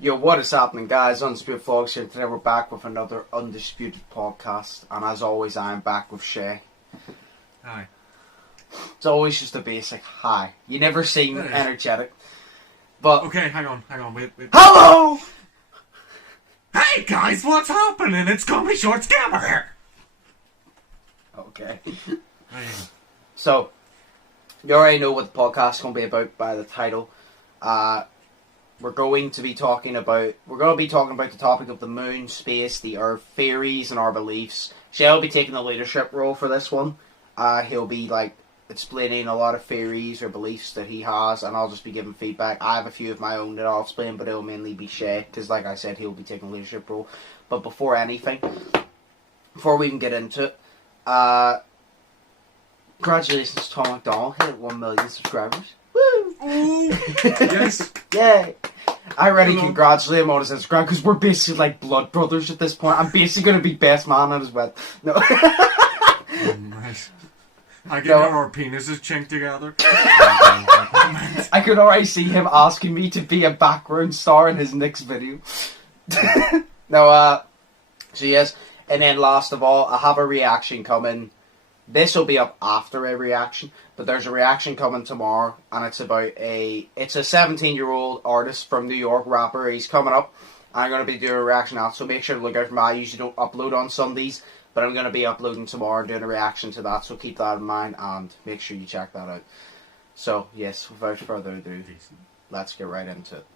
Yo, what is happening, guys? Undisputed Vlogs here. Today we're back with another Undisputed podcast, and as always, I am back with Shay. Hi. It's always just a basic hi. You never seem energetic. But okay, hang on, wait. Hello! Hey guys, what's happening? It's Comedy Shorts Gamer here! Okay. So, you already know what the podcast is going to be about by the title. We're going to be talking about the topic of the moon, space, the earth, theories, and our beliefs. Shay will be taking the leadership role for this one. He'll be explaining a lot of theories or beliefs that he has, and I'll just be giving feedback. I have a few of my own that I'll explain, but it'll mainly be Shay, because like I said, he'll be taking the leadership role. But before we even get into it, congratulations, Tom McDonald hit 1 million subscribers. Woo! Yes. Yay! I already congratulate him on his Instagram because we're basically like blood brothers at this point. I'm basically going to be best man at his wedding. No. Nice. I get our penises chinked together. I could already see him asking me to be a background star in his next video. So yes. And then last of all, I have a reaction coming. This will be up after a reaction, but there's a reaction coming tomorrow, and it's about it's a 17-year-old artist from New York, rapper. He's coming up, and I'm going to be doing a reaction now, so make sure to look out for me. I usually don't upload on Sundays, but I'm going to be uploading tomorrow and doing a reaction to that, so keep that in mind, and make sure you check that out. So, yes, without further ado, let's get right into it.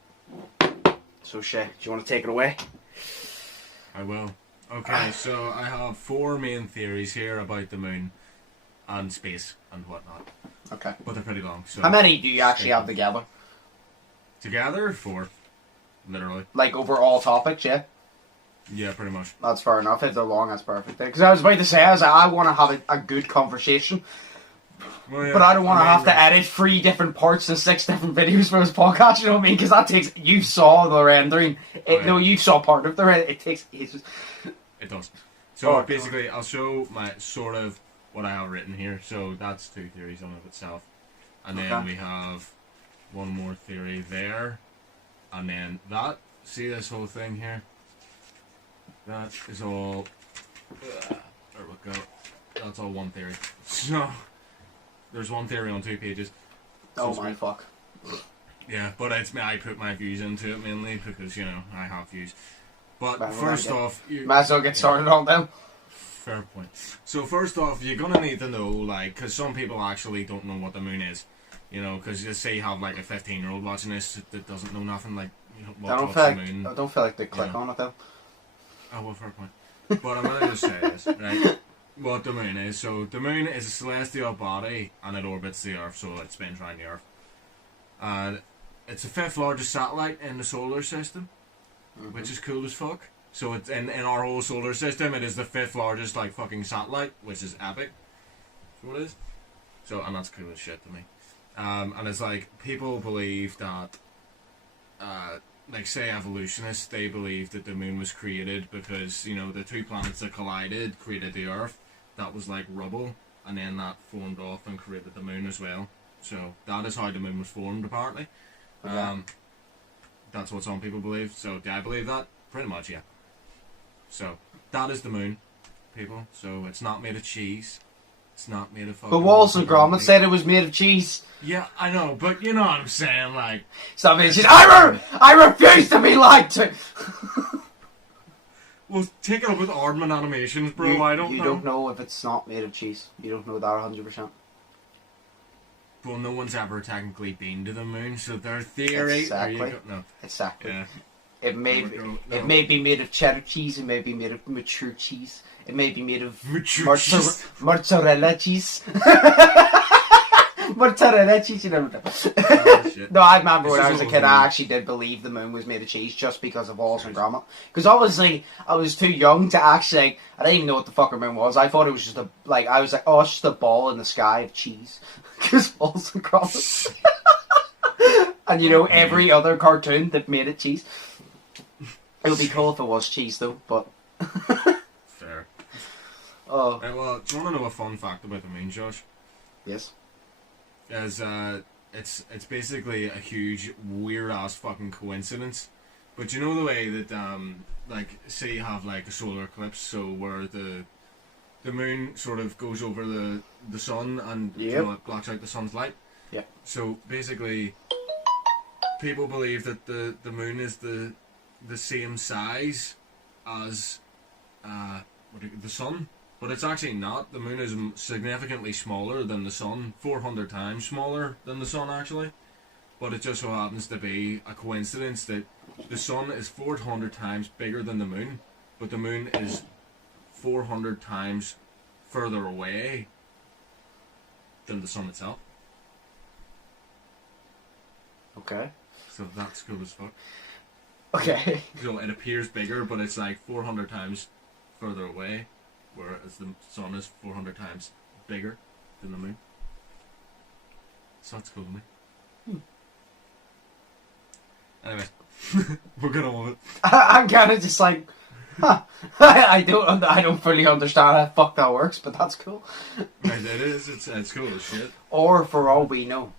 So, Shay, do you want to take it away? I will. Okay, so I have 4 main theories here about the moon and space and whatnot. Okay. But they're pretty long. So how many do you actually have together? Together? 4. Literally. Like over all topics, yeah? Yeah, pretty much. That's fair enough. If they're long, that's perfect. Because I was about to say, I want to have a good conversation. Well, yeah. But I don't want to have to edit 3 different parts and 6 different videos for this podcast, you know what I mean? Because that takes... You saw the rendering. No, you saw part of the rendering. It takes ages. It does. So basically, I'll show my sort of what I have written here. So that's 2 theories on it itself. And then we have one more theory there. And then that. See this whole thing here? That is all... there we go. That's all one theory. So... There's one theory on 2 pages. So my fuck. Yeah, but it's me. I put my views into it mainly because, you know, I have views. But first off... Might as well get started on them. Fair point. So first off, you're going to need to know, like, because some people actually don't know what the moon is. You know, because you say you have, like, a 15-year-old watching this that doesn't know nothing, like, what's the moon. I don't feel like they click on it, though. Oh, well, fair point. But I'm going to just say this, right? What the moon is. So the moon is a celestial body and it orbits the Earth, so it spins around the Earth. And it's the 5th largest satellite in the solar system, which is cool as fuck. So it's in our whole solar system, it is the 5th largest like fucking satellite, which is epic. That's what it is. So, and that's cool as shit to me. And it's like people believe that, like say evolutionists, they believe that the moon was created because, you know, the 2 planets that collided created the Earth. That was like rubble, and then that formed off and created the moon as well. So that is how the moon was formed, apparently. That's what some people believe. So do I believe that? Pretty much, yeah. So that is the moon, people. So it's not made of cheese. It's not made of fucking... But Wallace and Gromit said it was made of cheese. Yeah, I know, but you know what I'm saying, like... Stop it, I refuse to be lied to! Well, take it up with Aardman Animations, bro. I don't know. You don't know if it's not made of cheese. You don't know that 100%. Well, no one's ever technically been to the moon, so their theory... Exactly. No. Exactly. Yeah. It may be made of cheddar cheese, it may be made of mature cheese, it may be made of mozzarella cheese. Mozzarella cheese, you never know. No, I remember when I was a kid, I actually did believe the moon was made of cheese just because of Wallace and Gromit. Because obviously, I was too young to actually, I didn't even know what the fuck a moon was. I thought it was just I was like, oh, it's just a ball in the sky of cheese. Because Wallace and Gromit. And you know, every other cartoon that made it cheese. It would be cool if it was cheese, though, but... Fair. Oh. Well, do you want to know a fun fact about the moon, Josh? Yes. It's basically a huge, weird-ass fucking coincidence But you know the way that like say you have like a solar eclipse, so where the moon sort of goes over the sun and you know, it blocks out the sun's light. Yeah. So basically, people believe that the moon is the same size as the sun, but it's actually not. The moon is significantly smaller than the sun, 400 times smaller than the sun actually. But it just so happens to be a coincidence that the sun is 400 times bigger than the moon, but the moon is 400 times further away than the sun itself. Okay. So that's cool as fuck. Okay. So it appears bigger, but it's like 400 times further away, whereas the sun is 400 times bigger than the moon. So that's cool to me. Anyway, we're gonna love it. I'm kind of just like, huh. I don't fully understand how the fuck that works, but that's cool. Right, it is. It's cool as shit. Or for all we know,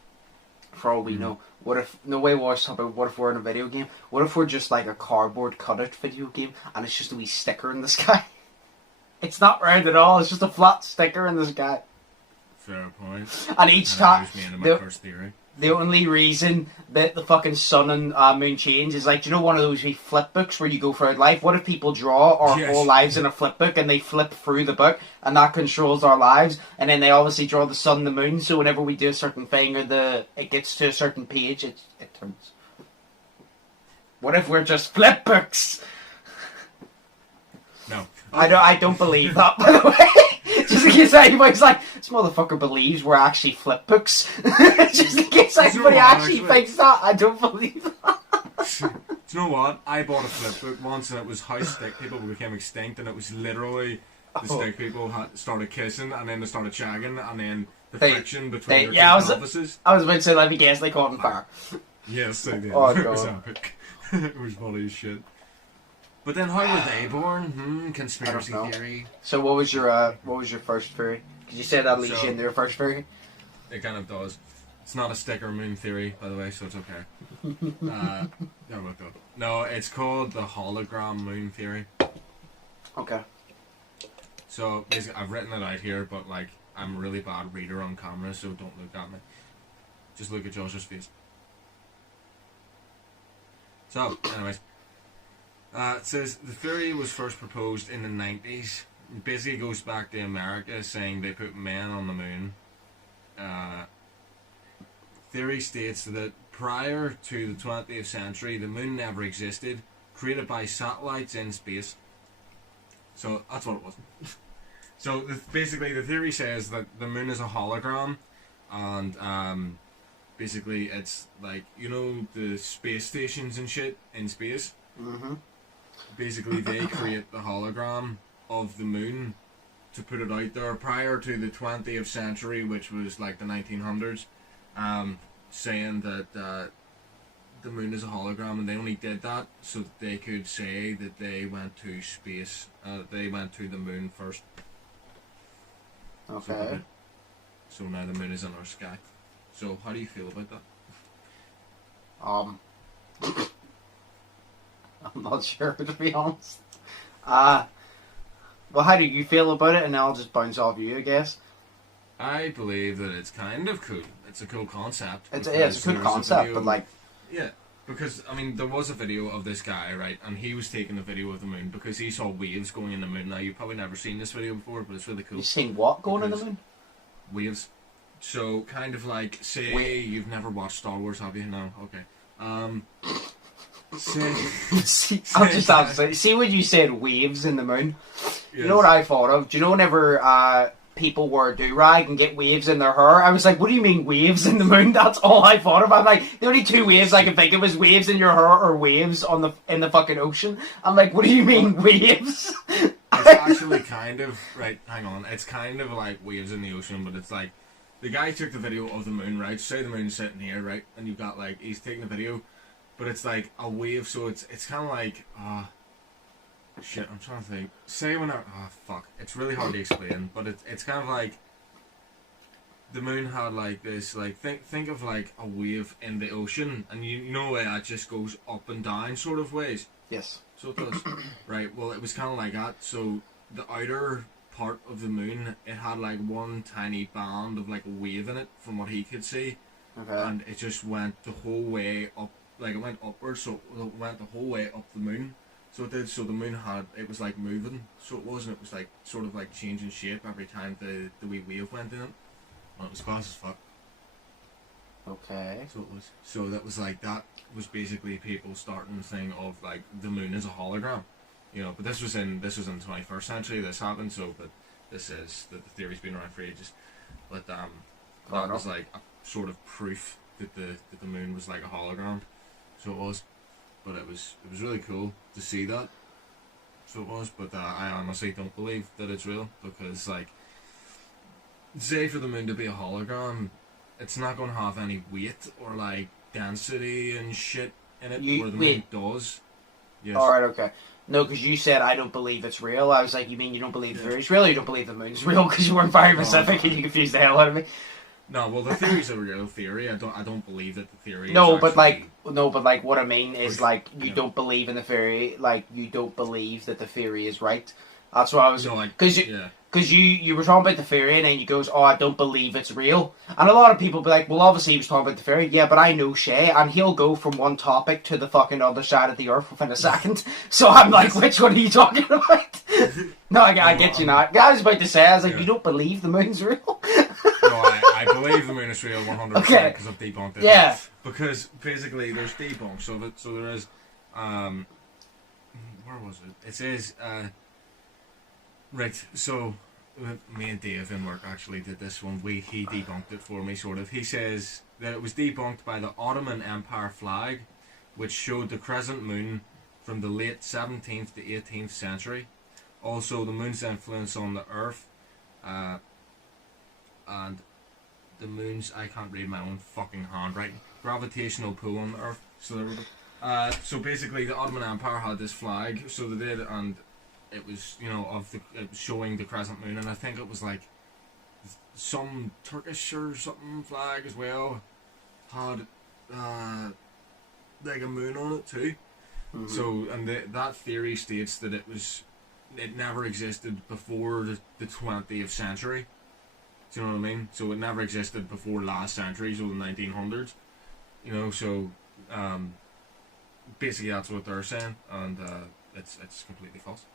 what if no way was talking about what if we're in a video game? What if we're just like a cardboard cutout video game and it's just a wee sticker in the sky? It's not round at all. It's just a flat sticker in the sky. Fair point. And each time, me into my first theory. The only reason that the fucking sun and moon change is like, do you know one of those wee flip books where you go throughout life? What if people draw our whole lives in a flip book and they flip through the book and that controls our lives? And then they obviously draw the sun and the moon, so whenever we do a certain thing or it gets to a certain page, it turns. What if we're just flip books? No. I don't believe that, by the way. Just in case anybody's like, this motherfucker believes we're actually flip books. Just in case anybody actually thinks that, I don't believe that. Do you know what? I bought a flip book once and it was how stick people became extinct, and it was literally the stick people started kissing and then they started shagging and then the friction between their offices. I was about to say, let me guess, they caught on fire. Yes, they did. Oh, it was epic. It was funny as shit. But then how were they born? Conspiracy theory. So what was your first theory? Because you said that leads you into your first theory. It kind of does. It's not a sticker moon theory, by the way, so it's okay. No, it's called the hologram moon theory. Okay. So basically, I've written it out here, but like I'm a really bad reader on camera, so don't look at me. Just look at Josh's face. So, anyways. It says the theory was first proposed in the 90s. It basically goes back to America, saying they put men on the moon. Theory states that prior to the 20th century, the moon never existed, created by satellites in space. So that's what it was. So basically, the theory says that the moon is a hologram, and basically it's like, you know, the space stations and shit in space. Mm-hmm. Basically, they create the hologram of the moon to put it out there prior to the 20th century, which was like the 1900s, saying that the moon is a hologram, and they only did that so that they could say that they went to space, they went to the moon first. Okay. So now the moon is in our sky. So how do you feel about that? I'm not sure, to be honest. Well, how do you feel about it? And I'll just bounce off you, I guess. I believe that it's kind of cool. It's a cool concept. It's a cool concept, but like... Yeah, because, I mean, there was a video of this guy, right? And he was taking a video of the moon because he saw waves going in the moon. Now, you've probably never seen this video before, but it's really cool. You've seen what going in the moon? Waves. So, kind of like, say you've never watched Star Wars, have you? No? Okay. See when you said waves in the moon? Yes. You know what I thought of? Do you know whenever people wear do-rag and get waves in their hair? I was like, what do you mean waves in the moon? That's all I thought of. I'm like, the only two waves I can think of is waves in your hair or waves in the fucking ocean. I'm like, what do you mean waves? It's actually kind of, right, hang on, it's kind of like waves in the ocean, but it's like, the guy took the video of the moon, right? Say the moon's sitting here, right? And you've got like, he's taking the video, but it's like a wave, so it's kind of like, shit, I'm trying to think. Say when fuck. It's really hard to explain, but it's kind of like, the moon had like this, like think of like a wave in the ocean, and you know where that just goes up and down sort of ways. Yes. So it does. Right. Well, it was kind of like that. So the outer part of the moon, it had like one tiny band of like a wave in it, from what he could see, and it just went the whole way up. Like it went upwards, so it went the whole way up the moon. So it did. So the moon it was like moving. So it wasn't. It was like sort of like changing shape every time the wee wave went in it. Well, it was fast as fuck. Okay. So it was. So that was like that was basically people starting the thing of like the moon is a hologram, you know. But this was in the 21st century. This happened. So, but this is that the theory's been around for ages. But that was like a sort of proof that the moon was like a hologram. So it was. But it was really cool to see that. So it was. But I honestly don't believe that it's real, because like, say for the moon to be a hologram, it's not going to have any weight or like density and shit in it, where the moon does. Yes. Alright, okay. No, because you said I don't believe it's real. I was like, you mean you don't believe the theory's real, or you don't believe the moon's real? Because you weren't very specific and you confused the hell out of me. No, well, the theory's a real theory. I don't believe that the theory. But what I mean is like you don't believe in the theory. Like you don't believe that the theory is right. That's what I was. Because you were talking about the theory, and then you goes, oh, I don't believe it's real. And a lot of people be like, well, obviously he was talking about the theory. Yeah, but I know Shay, and he'll go from one topic to the fucking other side of the earth within a second. So I'm like, which one are you talking about? No, I get you now. I was about to say, I was like, you don't believe the moon's real? No, I believe the moon is real 100% because I've debunked it. Yeah. Because basically there's debunks of it. So there is, where was it? It says, right, so me and Dave in work actually did this one. He debunked it for me, sort of. He says that it was debunked by the Ottoman Empire flag, which showed the crescent moon from the late 17th to 18th century. Also, the moon's influence on the Earth, and the moon's, I can't read my own fucking handwriting, gravitational pull on the Earth. So there we go. So basically, the Ottoman Empire had this flag, so they did, and it was, you know, it was showing the crescent moon, and I think it was like some Turkish or something flag as well had like a moon on it too. Mm-hmm. So, and that theory states that it never existed before the 20th century. Do you know what I mean? So it never existed before last century, so the 1900s. You know, so basically that's what they're saying, and it's completely false.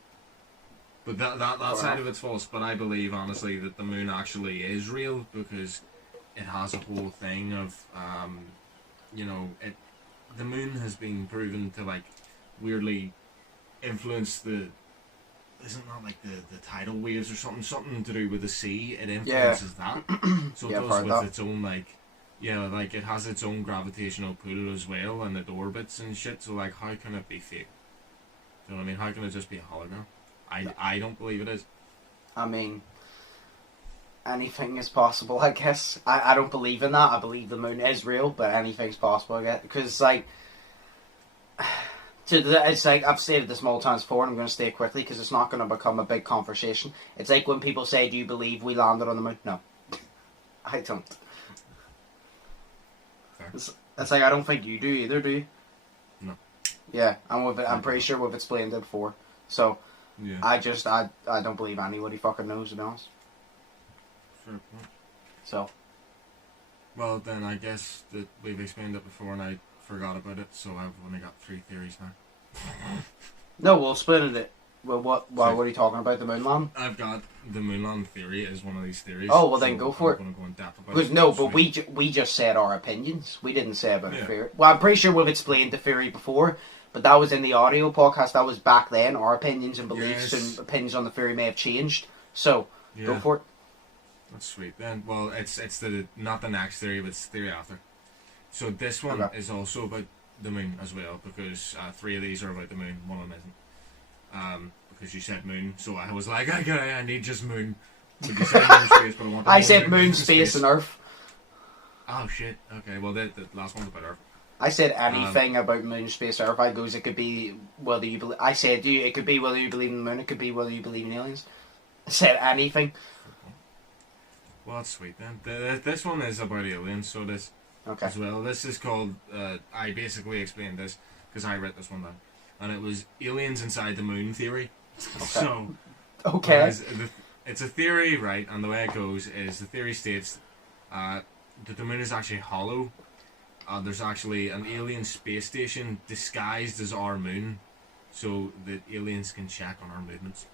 But that side of it's false. But I believe honestly that the moon actually is real, because it has a whole thing of you know, the moon has been proven to like weirdly influence isn't that like the tidal waves or something to do with the sea? It influences that. So it does with its own like it has its own gravitational pull as well, and it orbits and shit. So like, how can it be fake? Do you know what I mean? How can it just be a hologram? I don't believe it is. I mean, anything is possible, I guess. I don't believe in that. I believe the moon is real, but anything's possible, I guess. Because like, it's like, I've stated this multiple times before, and I'm going to say it quickly because it's not going to become a big conversation. It's like when people say, do you believe we landed on the moon? No. I don't. It's like, I don't think you do either, do you? No. Yeah, I'm pretty sure we've explained it before. So, yeah. I don't believe anybody fucking knows, to be honest. Fair point. So. Well, then I guess that we've explained it before and I forgot about it, so I've only got 3 theories now. No, we'll split it. Well, what are you talking about? The Mulan? I've got the Mulan theory is one of these theories. Oh, well then go for it. I'm going to go in depth about it. No, but we just said our opinions. We didn't say about a theory. Well, I'm pretty sure we've explained the theory before, but that was in the audio podcast. That was back then. Our opinions and beliefs and opinions on the theory may have changed. So, go for it. That's sweet then. Well, it's not the next theory, but it's the theory after. So this one is also about the moon as well, because 3 of these are about the moon, one of them isn't. Because you said moon, so I was like, I need just moon. But you said moon, space, but I want I said moon, space, and Earth. Oh shit, okay, well the last one's about Earth. I said anything about moon, space, Earth. I goes, it could be whether you believe. I said, it could be whether you believe in the moon, it could be whether you believe in aliens. I said anything. Well, that's sweet then. This one is about aliens, so this Okay. as well. This is called. I basically explained this because I read this one down, and it was aliens inside the moon theory. So, Okay. it's a theory, right? And the way it goes is the theory states that the moon is actually hollow. There's actually an alien space station disguised as our moon, so that aliens can check on our movements.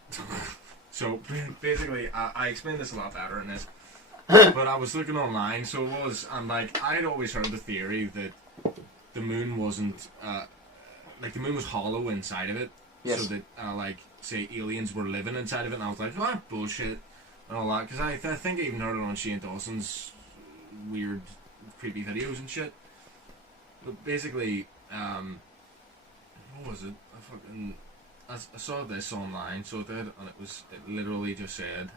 So basically, I explained this a lot better in this, but I was looking online, so it was, and like I'd always heard the theory that the moon wasn't, like the moon was hollow inside of it, Yes. so that like say aliens were living inside of it, and I was like, oh, bullshit, and all that, because I think I even heard it on Shane Dawson's weird, creepy videos and shit. But basically, what was it? I saw this online, so it did, and it literally just said,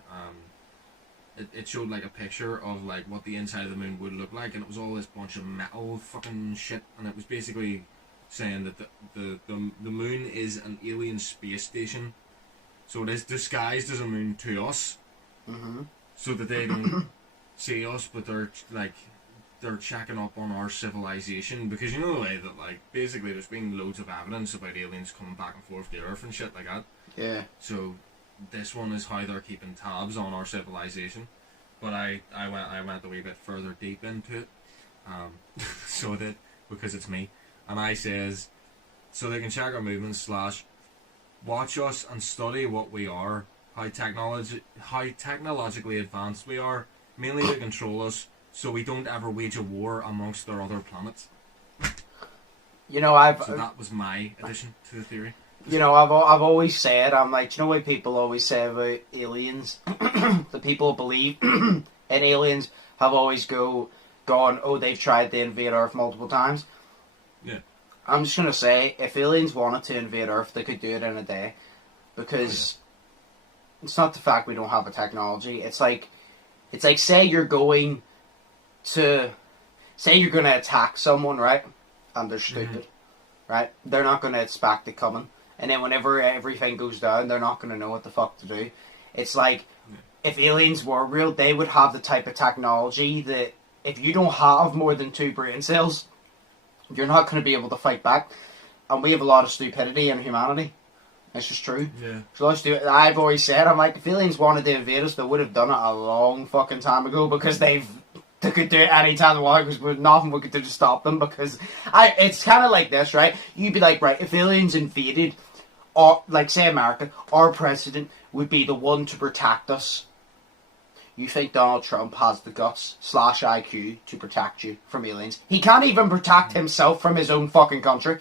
it showed like a picture of like what the inside of the moon would look like, and it was all this bunch of metal fucking shit, and it was basically saying that the moon is an alien space station, so it is disguised as a moon to us, so that they don't see us, but they're checking up on our civilization, because you know the way that like basically there's been loads of evidence about aliens coming back and forth to Earth and shit like that. Yeah. So this one is how they're keeping tabs on our civilization. But I went a wee bit further deep into it. So that because it's me. And I says so they can check our movements / watch us and study what we are, how technologically advanced we are, mainly to control us, so we don't ever wage a war amongst their other planets. You know, So that was my addition to the theory. You know, I've always said, I'm like, do you know what people always say about aliens? The people who believe in aliens have always gone, oh, they've tried to invade Earth multiple times. Yeah. I'm just gonna say, if aliens wanted to invade Earth, they could do it in a day, because it's not the fact we don't have a technology. It's like say you're going to attack someone, right? And they're stupid, right? They're not gonna expect it coming, and then whenever everything goes down, they're not gonna know what the fuck to do. It's like if aliens were real, they would have the type of technology that if you don't have more than 2 brain cells, you're not going to be able to fight back. And we have a lot of stupidity in humanity. It's just true. Yeah. So let's do it. I've always said, I'm like, if aliens wanted to invade us, they would have done it a long fucking time ago, because they could do it any time they want, because there's nothing we could do to stop them. Because it's kind of like this, right? You'd be like, right, if aliens invaded, or like say America, our president would be the one to protect us. You think Donald Trump has the guts / IQ to protect you from aliens? He can't even protect himself from his own fucking country.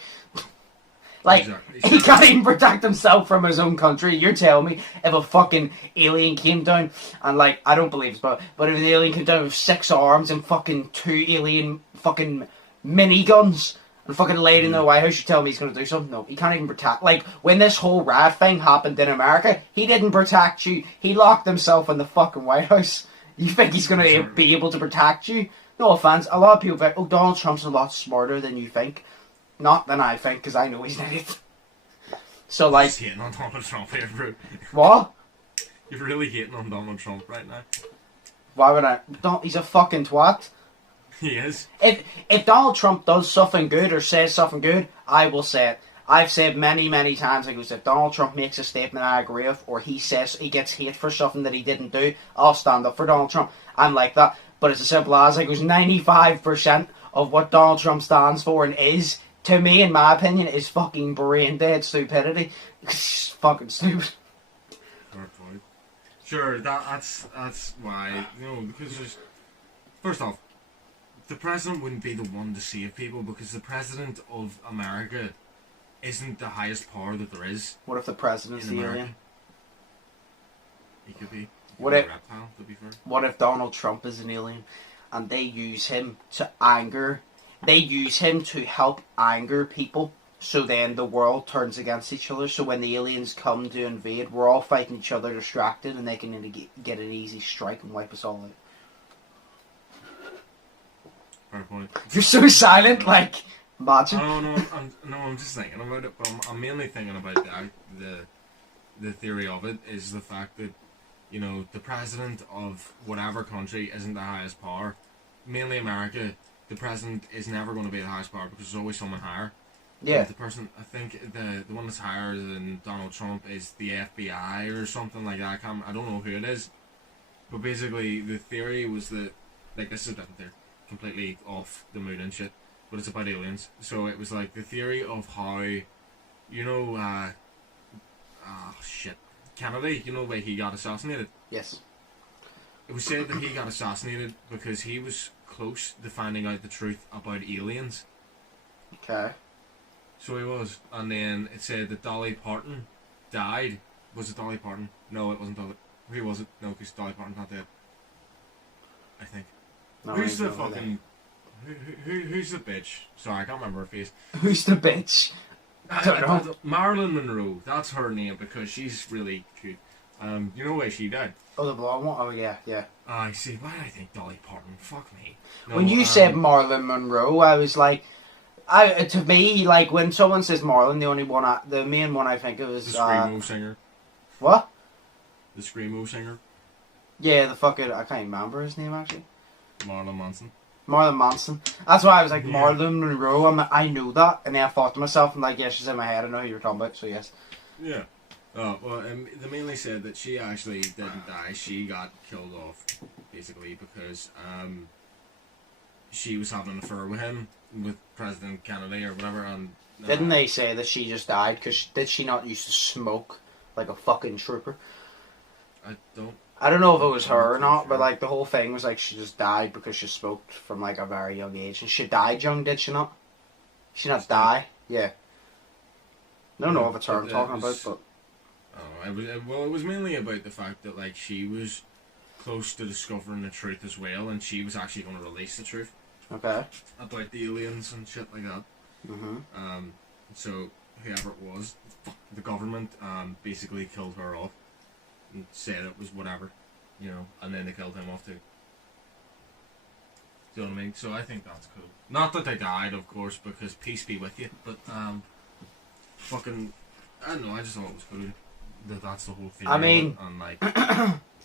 Like, exactly. He can't even protect himself from his own country. You're telling me if a fucking alien came down and, like, I don't believe it, but if an alien came down with 6 arms and fucking 2 alien fucking miniguns and fucking laid in the White House, you tell me he's going to do something? No, he can't even protect. Like, when this whole riot thing happened in America, he didn't protect you. He locked himself in the fucking White House. You think he's going to be able to protect you? No offense. A lot of people think, oh, Donald Trump's a lot smarter than you think. Not than I think, because I know he's an idiot. So, like... You're hating on Donald Trump here, bro. What? You're really hating on Donald Trump right now. Why would I? He's a fucking twat. He is. If Donald Trump does something good or says something good, I will say it. I've said many, many times, like, if Donald Trump makes a statement I agree with, or he says he gets hate for something that he didn't do, I'll stand up for Donald Trump. I'm like that. But it's as simple as, like, 95% of what Donald Trump stands for and is, to me, in my opinion, is fucking brain dead stupidity. It's fucking stupid. Fair point. Sure, that's why, you know, because there's... First off, the president wouldn't be the one to save people, because the president of America isn't the highest power that there is. What if the president's the America. alien? He could be. What if, a reptile, to be fair. What if Donald Trump is an alien, and they use him to anger... They use him to help anger people, so then the world turns against each other, so when the aliens come to invade, we're all fighting each other distracted, and they can get an easy strike and wipe us all out. Fair point. You're so silent, like, imagine. I'm just thinking about it, but I'm mainly thinking about the theory of it is the fact that you know, the president of whatever country isn't the highest power. Mainly America, the president is never going to be the highest power because there's always someone higher. Yeah. The person, I think the one that's higher than Donald Trump is the FBI or something like that. I don't know who it is. But basically, the theory was that, like, this is a different theory, completely off the moon and shit, but it's about aliens. So it was like the theory of how, you know, Kennedy, you know, where he got assassinated? Yes. It was said that he got assassinated because he was close to finding out the truth about aliens. Okay. So he was. And then it said that Dolly Parton died. Was it Dolly Parton? No, it wasn't Dolly. Who was it? No, because Dolly Parton's not dead. I think. No, Who's the fucking... Who's the bitch? Sorry, I can't remember her face. Who's the bitch? I don't know. Marilyn Monroe. That's her name because she's really cute. You know why she died? Oh, the blonde one? Oh, yeah, yeah. I see. Why did I think Dolly Parton? Fuck me. No, when you said Marilyn Monroe, I was like... to me, like, when someone says Marlon, the main one I think of is... The Screamo singer. What? The Screamo singer. Yeah, the fucking... I can't remember his name, actually. Marilyn Manson. Marlon Manson. That's why I was like, Yeah. Marilyn Monroe, I know that. And then I thought to myself, I'm like, yeah, she's in my head, I know who you're talking about, so yes. Yeah. Oh, well, they mainly said that she actually didn't die. She got killed off, basically, because she was having an affair with him, with President Kennedy or whatever, and... Didn't they say that she just died? Because did she not used to smoke like a fucking trooper? I don't know if it was her or not, but like the whole thing was like she just died because she smoked from like a very young age. And she died young, did she not? She not die? Yeah. I don't know if it's her I'm talking about, but... Oh, it was mainly about the fact that like she was close to discovering the truth as well, and she was actually going to release the truth. Okay. About the aliens and shit like that. Mm-hmm. So whoever it was, the government basically killed her off and said it was whatever, you know, and then they killed him off too. Do you know what I mean? So I think that's cool. Not that they died, of course, because peace be with you, but fucking, I don't know, I just thought it was cool that that's the whole thing. I mean, and like,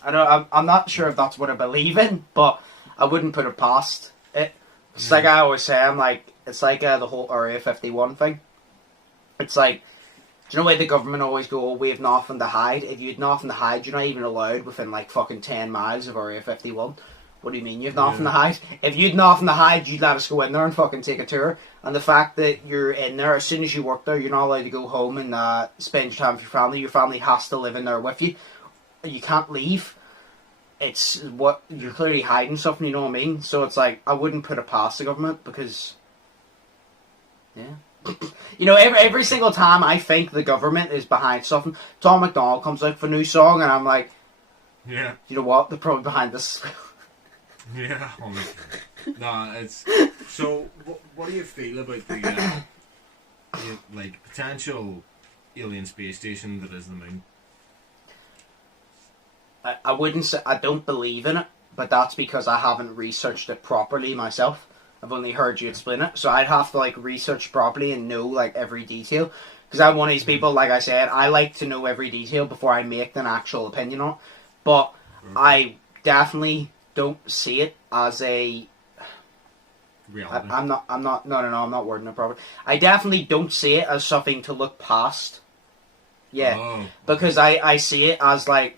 I'm not sure if that's what I believe in, but I wouldn't put it past it. It's like I always say, it's like the whole Area 51 thing. It's like, do you know why the government always go, oh, we have nothing to hide? If you had nothing to hide, you're not even allowed within like fucking 10 miles of Area 51. What do you mean you have nothing to hide? If you had nothing to hide, you'd let us go in there and fucking take a tour. And the fact that you're in there, as soon as you work there, you're not allowed to go home and spend your time with your family. Your family has to live in there with you. You can't leave. It's what you're clearly hiding something, you know what I mean? So it's like, I wouldn't put it past the government because, yeah. You know, every single time I think the government is behind something, Tom McDonald comes out with a new song and I'm like, yeah, you know what? They're probably behind this. Yeah, nah, it's... So, what do you feel about the like, potential alien space station that is the moon? I wouldn't say... I don't believe in it, but that's because I haven't researched it properly myself. I've only heard you explain it, so I'd have to, like, research properly and know, like, every detail. Because I'm one of these people, like I said, I like to know every detail before I make an actual opinion on it. But I definitely don't see it as a... Reality. I'm not wording it properly. I definitely don't see it as something to look past. Yeah. Oh, okay. Because I see it as, like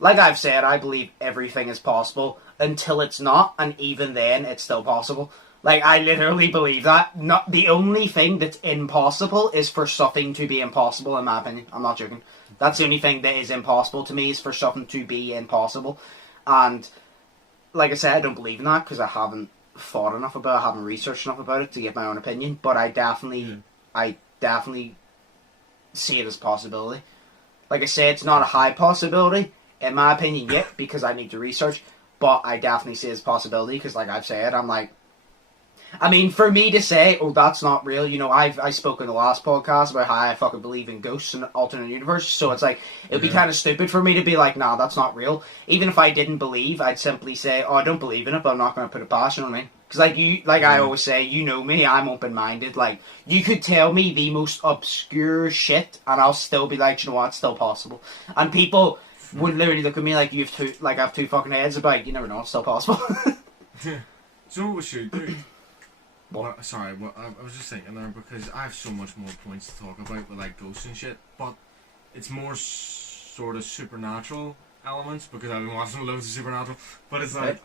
I've said, I believe everything is possible until it's not, and even then, it's still possible. Like, I literally believe that. Not the only thing that's impossible is for something to be impossible, in my opinion. I'm not joking. That's the only thing that is impossible to me, is for something to be impossible. And, like I said, I don't believe in that, because I haven't thought enough about it, I haven't researched enough about it to get my own opinion, but I definitely see it as a possibility. Like I said, it's not a high possibility, in my opinion, yet, because I need to research, but I definitely see it as a possibility, because like I've said, I'm like, I mean, for me to say, oh, that's not real, you know, I spoke in the last podcast about how I fucking believe in ghosts and alternate universe, so it's like, it'd be kind of stupid for me to be like, nah, that's not real. Even if I didn't believe, I'd simply say, oh, I don't believe in it, but I'm not going to put it past, you know what I mean? Because I always say, you know me, I'm open-minded, like, you could tell me the most obscure shit, and I'll still be like, you know what, it's still possible. And people would literally look at me like I have two fucking heads. About you never know, it's still possible. So what we should do? What? Sorry, I was just thinking there because I have so much more points to talk about with like ghosts and shit, but it's more sort of supernatural elements because I've been watching loads of supernatural. But it's like,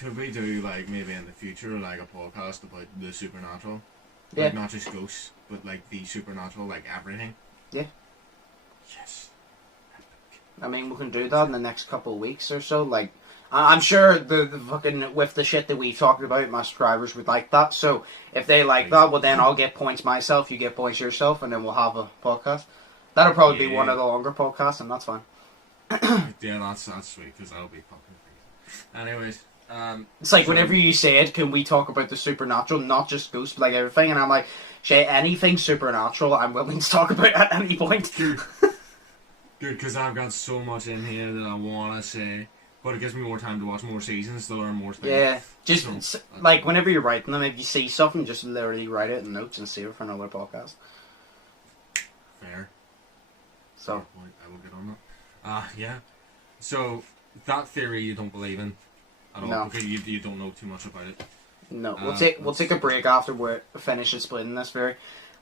could we do like maybe in the future like a podcast about the supernatural? Yeah. Like not just ghosts, but like the supernatural, like everything. Yeah. Yes. I mean, we can do that in the next couple of weeks or so. Like, I'm sure the fucking with the shit that we've talked about, my subscribers would like that. So if they like that, well then I'll get points myself, you get points yourself, and then we'll have a podcast. That'll probably be one of the longer podcasts, and that's fine. Yeah, that's sweet because that'll be fucking crazy. Anyways, it's like whenever you said, "Can we talk about the supernatural, not just ghosts, but like everything?" And I'm like, "Shay, anything supernatural, I'm willing to talk about at any point." Good, because I've got so much in here that I want to say. But it gives me more time to watch more seasons to learn more things. Yeah, just like whenever you're writing them, if you see something, just literally write it in notes and save it for another podcast. Fair. So fair point. I will get on that. Yeah. So that theory you don't believe in at all because you don't know too much about it. No, we'll take a break after we finish explaining this theory.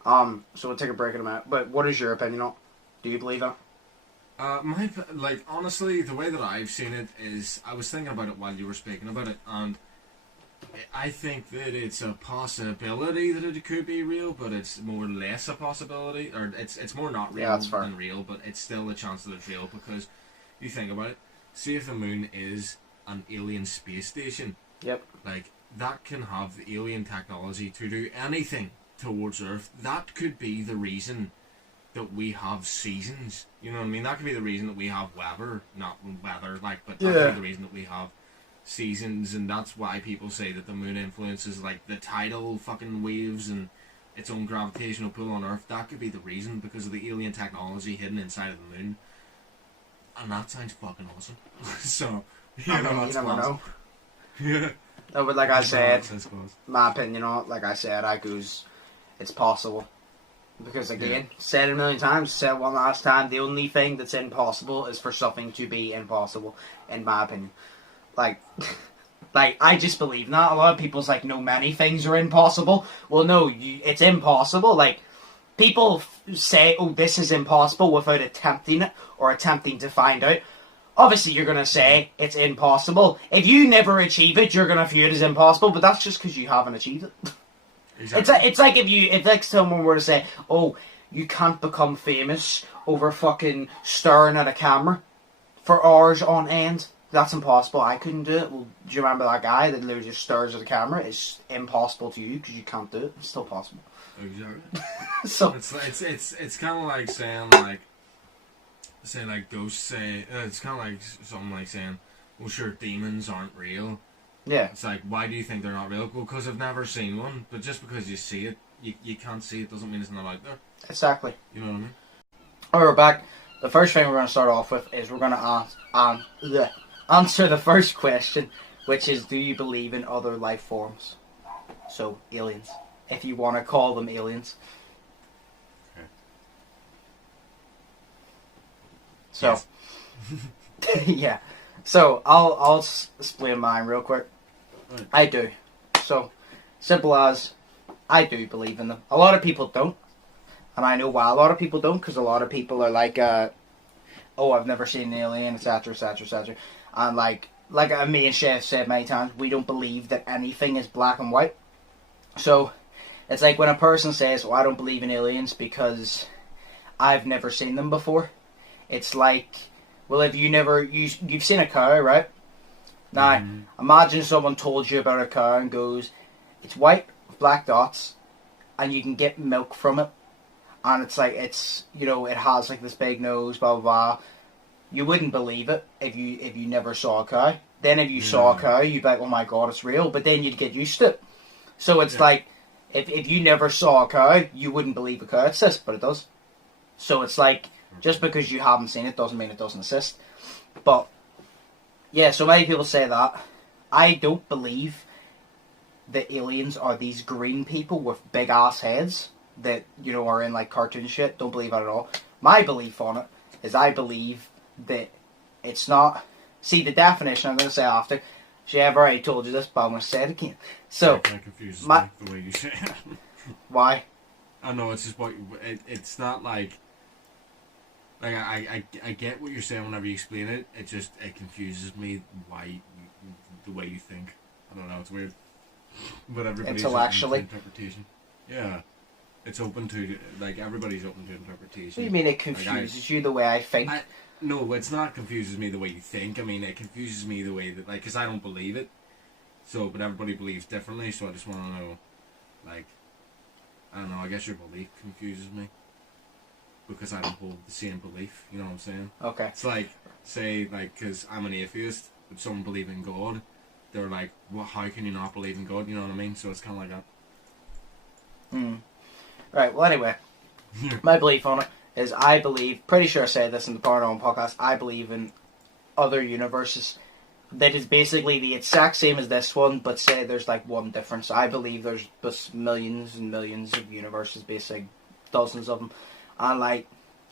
So we'll take a break in a minute. But what is your opinion on it? Do you believe it? Honestly, the way that I've seen it is, I was thinking about it while you were speaking about it, and I think that it's a possibility that it could be real, but it's more or less a possibility, or it's more not real than real, but it's still a chance that it's real, because you think about it, see if the moon is an alien space station, like, that can have the alien technology to do anything towards Earth. That could be the reason that we have seasons, you know what I mean? That could be the reason that we have weather, not weather, like, but that could be the reason that we have seasons, and that's why people say that the moon influences, like, the tidal fucking waves and its own gravitational pull on Earth. That could be the reason, because of the alien technology hidden inside of the moon. And that sounds fucking awesome. So, you never know. Yeah. No, but like I said, my opinion on it, like I said, it's possible. Because again, said it a million times, said it one last time, the only thing that's impossible is for something to be impossible, in my opinion. Like, I just believe that. A lot of people's like, no, many things are impossible. Well, no, it's impossible. Like, people say, oh, this is impossible without attempting it, or attempting to find out. Obviously, you're going to say it's impossible. If you never achieve it, you're going to view it as impossible, but that's just because you haven't achieved it. Exactly. It's like if someone were to say, oh, you can't become famous over fucking staring at a camera for hours on end. That's impossible. I couldn't do it. Well, do you remember that guy that literally just stares at the camera? It's impossible to you because you can't do it. It's still possible. Exactly. So it's kind of like saying like ghosts say. It's kind of like something like saying, well, sure, demons aren't real. Yeah. It's like, why do you think they're not real? Well, because I've never seen one. But just because you see it, you can't see it doesn't mean it's not out there. Exactly. You know what I mean? Alright, we're back. The first thing we're going to start off with is we're going to answer the first question, which is, do you believe in other life forms? So, aliens. If you want to call them aliens. Okay. So, yes. Yeah. So, I'll explain mine real quick. Right. I do. So, simple as, I do believe in them. A lot of people don't. And I know why a lot of people don't, because a lot of people are like, oh, I've never seen an alien, etc., etc., etc. And like me and Shay have said many times, we don't believe that anything is black and white. So, it's like when a person says, well, I don't believe in aliens because I've never seen them before. It's like, well, if you've seen a cow, right? Now, imagine someone told you about a cow and goes, it's white with black dots, and you can get milk from it. And it's like, it has like this big nose, blah, blah, blah. You wouldn't believe it if you never saw a cow. Then if you saw a cow, you'd be like, oh my god, it's real. But then you'd get used to it. So it's like, if you never saw a cow, you wouldn't believe a cow exists, but it does. So it's like, just because you haven't seen it doesn't mean it doesn't exist. But, yeah, so many people say that. I don't believe that aliens are these green people with big ass heads that, are in like cartoon shit. Don't believe that at all. My belief on it is I believe that it's not... See, the definition I'm going to say after... See, I've already told you this, but I'm going to say it again. So, that confuses me, the way you say it. Why? I know, it's just it's not like I get what you're saying whenever you explain it. It confuses me the way you think. I don't know, it's weird. But everybody's open to interpretation. Yeah. It's open to, like, everybody's open to interpretation. What do you mean it confuses you the way I think? No, it's not confuses me the way you think. I mean, it confuses me the way that, like, because I don't believe it. So, but everybody believes differently, so I just want to know, like, I don't know, I guess your belief confuses me. Because I don't hold the same belief, you know what I'm saying? Okay. It's like, say, like, because I'm an atheist, but someone believe in God, they're like, well, how can you not believe in God, you know what I mean? So it's kind of like that. Right, well, anyway, my belief on it is I believe, pretty sure I said this in the Paranormal podcast, I believe in other universes that is basically the exact same as this one, but say there's like one difference. I believe there's just millions and millions of universes, basically dozens of them. And like,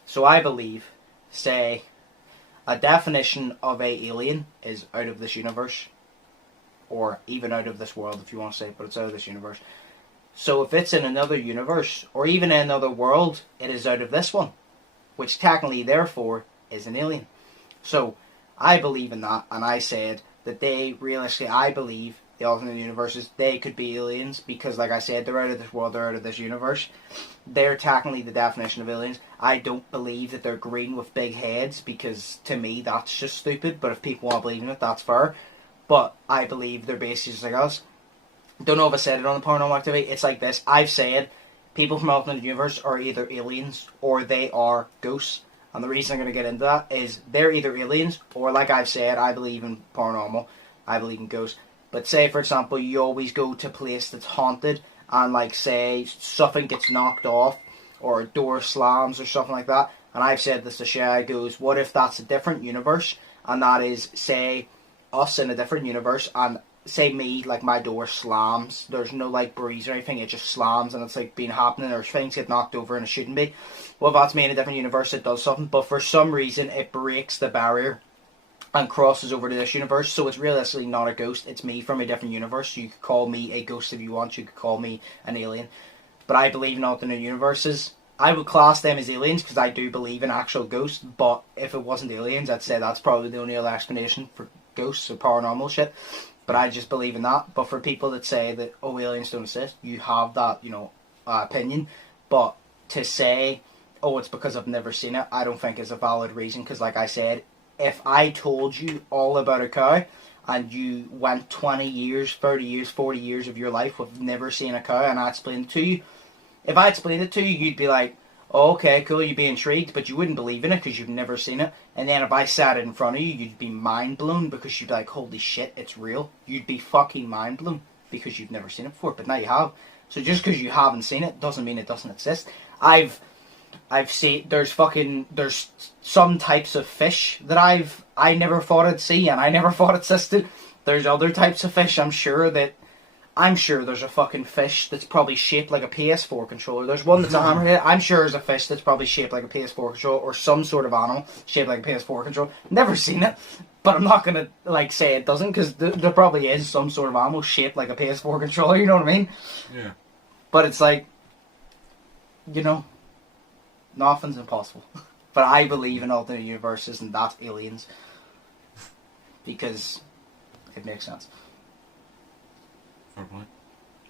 so I believe, say, a definition of a alien is out of this universe, or even out of this world if you want to say it, but it's out of this universe. So if it's in another universe, or even in another world, it is out of this one, which technically, therefore, is an alien. So, I believe in that, and I said that they, realistically, I believe the alternate universes, they could be aliens, because, like I said, they're out of this world, they're out of this universe. They're technically the definition of aliens. I don't believe that they're green with big heads, because, to me, that's just stupid, but if people want to believe in it, that's fair. But I believe they're basically just like us. Don't know if I said it on the Paranormal Activity. It's like this. I've said people from alternate universe are either aliens or they are ghosts. And the reason I'm going to get into that is they're either aliens or, like I've said, I believe in paranormal. I believe in ghosts. But say, for example, you always go to a place that's haunted and, like, say, something gets knocked off or a door slams or something like that. And I've said this to Shay, goes, what if that's a different universe? And that is, say, us in a different universe and say me, like my door slams, there's no like breeze or anything, it just slams and it's like been happening or things get knocked over and it shouldn't be. Well, if that's me in a different universe, it does something, but for some reason it breaks the barrier and crosses over to this universe, so it's realistically not a ghost, it's me from a different universe. You could call me a ghost if you want, you could call me an alien, but I believe in alternate universes. I would class them as aliens because I do believe in actual ghosts, but if it wasn't aliens, I'd say that's probably the only other explanation for ghosts or paranormal shit. But I just believe in that. But for people that say that, oh, aliens don't exist, you have that, opinion. But to say, oh, it's because I've never seen it, I don't think is a valid reason. Because like I said, if I told you all about a cow and you went 20 years, 30 years, 40 years of your life with never seeing a cow and I explained it to you, if I explained it to you, you'd be like, oh, okay, cool, you'd be intrigued, but you wouldn't believe in it because you've never seen it. And then if I sat it in front of you, you'd be mind blown because you'd be like, holy shit, it's real. You'd be fucking mind blown because you've never seen it before, but now you have. So just because you haven't seen it doesn't mean it doesn't exist. I've seen, there's some types of fish that I never thought I'd see and I never thought existed. There's other types of fish I'm sure there's a fucking fish that's probably shaped like a PS4 controller. There's one that's a hammerhead. I'm sure there's a fish that's probably shaped like a PS4 controller or some sort of animal shaped like a PS4 controller. Never seen it, but I'm not going to like say it doesn't because there probably is some sort of animal shaped like a PS4 controller, you know what I mean? Yeah. But it's like, nothing's impossible. But I believe in alternate universes and that's aliens because it makes sense. Fair point.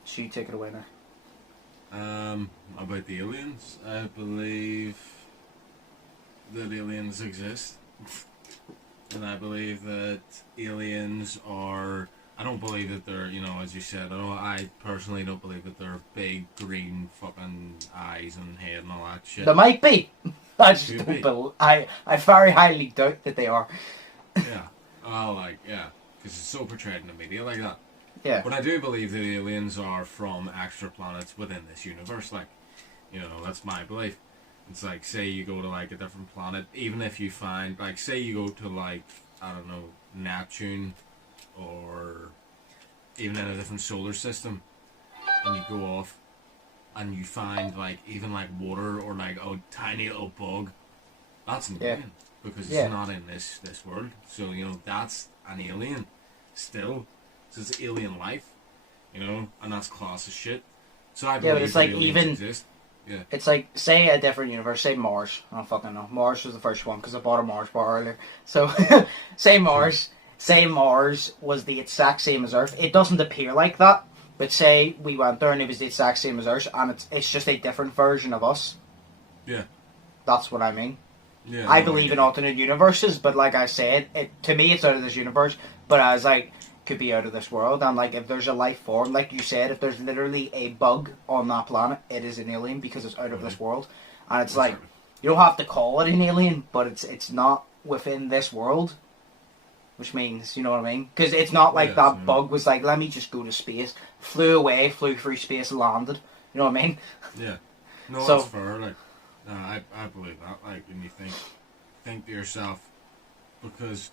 So you take it away now. About the aliens, I believe that aliens exist. And I believe that aliens are... I don't believe that they're, as you said, I personally don't believe that they're big, green, fucking eyes and head and all that shit. They might be. I just don't believe... I very highly doubt that they are. Yeah. Because it's so portrayed in the media like that. Yeah. But I do believe that aliens are from extra planets within this universe. Like, that's my belief. It's like, say you go to, like, a different planet, even if you find, like, say you go to, like, I don't know, Neptune, or even in a different solar system, and you go off, and you find, like, even, like, water, or, like, a tiny little bug, that's an alien. because it's not in this world. So, you know, that's an alien still. So it's alien life, you know, and that's class as shit. So I believe but it's like aliens even exist. Yeah. It's like, say a different universe, say Mars. I don't fucking know. Mars was the first one because I bought a Mars bar earlier. So, say Mars. Say Mars was the exact same as Earth. It doesn't appear like that, but say we went there and it was the exact same as Earth, and it's just a different version of us. Yeah. That's what I mean. Yeah. I believe in alternate universes, but like I said, to me it's out of this universe, but as like could be out of this world, and like if there's a life form, like you said, if there's literally a bug on that planet, it is an alien because it's out of this world, and it's like you don't have to call it an alien, but it's not within this world, which means, you know what I mean, because it's not like that bug was like, let me just go to space, flew away, flew through space, landed, you know what I mean? Yeah. No, that's fair. Like, no, I believe that. Like, when you think to yourself, because,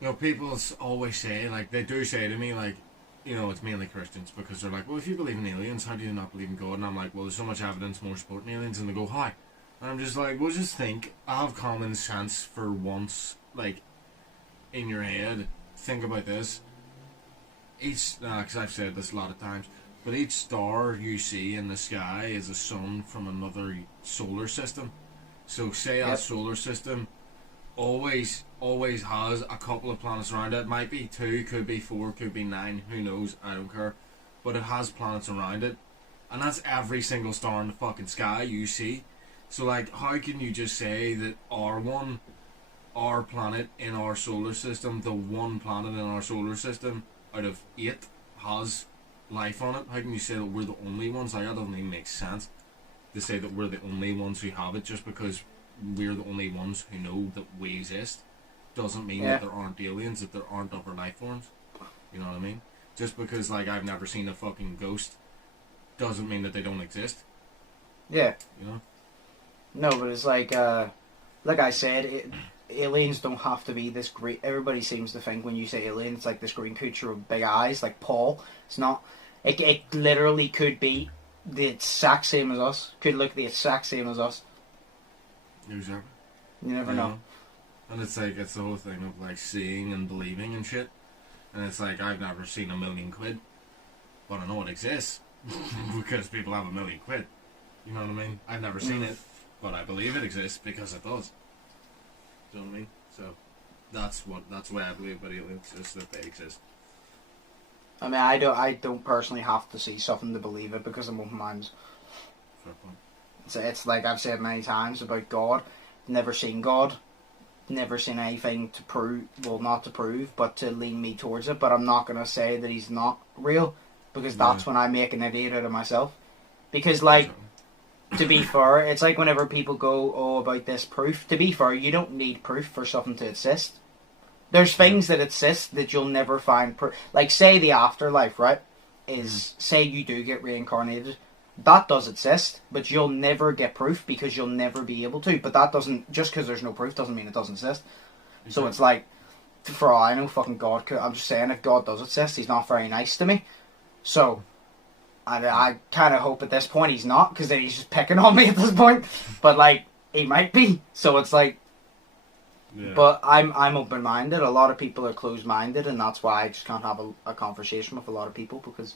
you know, people always say, like, they do say to me, like, you know, it's mainly Christians, because they're like, well, if you believe in aliens, how do you not believe in God? And I'm like, well, there's so much evidence more supporting aliens, and they go, how? And I'm just like, well, just think, I have common sense for once, like, in your head. Think about this. Because I've said this a lot of times, but each star you see in the sky is a sun from another solar system. So say that solar system always has a couple of planets around it. Might be 2, could be 4, could be 9, who knows, I don't care. But it has planets around it. And that's every single star in the fucking sky you see. So like, how can you just say that our planet in our solar system, the one planet in our solar system out of 8 has life on it? How can you say that we're the only ones? Like, that doesn't even make sense to say that we're the only ones who have it. Just because we're the only ones who know that we exist doesn't mean that there aren't aliens, that there aren't other life forms. You know what I mean? Just because, like, I've never seen a fucking ghost doesn't mean that they don't exist. Yeah. You know? No, but it's like I said, aliens don't have to be this great. Everybody seems to think when you say alien, it's like this green creature with big eyes, like Paul. It's not. It literally could be the exact same as us. Could look the exact same as us. Exactly. You never know. And it's like, it's the whole thing of like seeing and believing and shit. And it's like, I've never seen £1,000,000, but I know it exists because people have £1,000,000. You know what I mean? I've never seen it, but I believe it exists because it does. Do you know what I mean? So that's the way I believe about aliens, is that they exist. I mean, I don't personally have to see something to believe it because I'm open-minded. Fair point. It's like I've said many times about God. Never seen God. Never seen anything to prove, well, not to prove, but to lean me towards it. But I'm not going to say that he's not real, because that's when I make an idiot out of myself. Because, like, to be fair, it's like whenever people go, oh, about this proof. To be fair, you don't need proof for something to exist. There's things that exist that you'll never find proof. Like, say the afterlife, right? Say you do get reincarnated. That does exist, but you'll never get proof because you'll never be able to. But that doesn't, just because there's no proof doesn't mean it doesn't exist. Exactly. So it's like, for all I know, fucking God, I'm just saying, if God does exist, he's not very nice to me. So, I kind of hope at this point he's not, because then he's just picking on me at this point. But, like, he might be. So it's like, but I'm open-minded. A lot of people are closed-minded, and that's why I just can't have a conversation with a lot of people, because,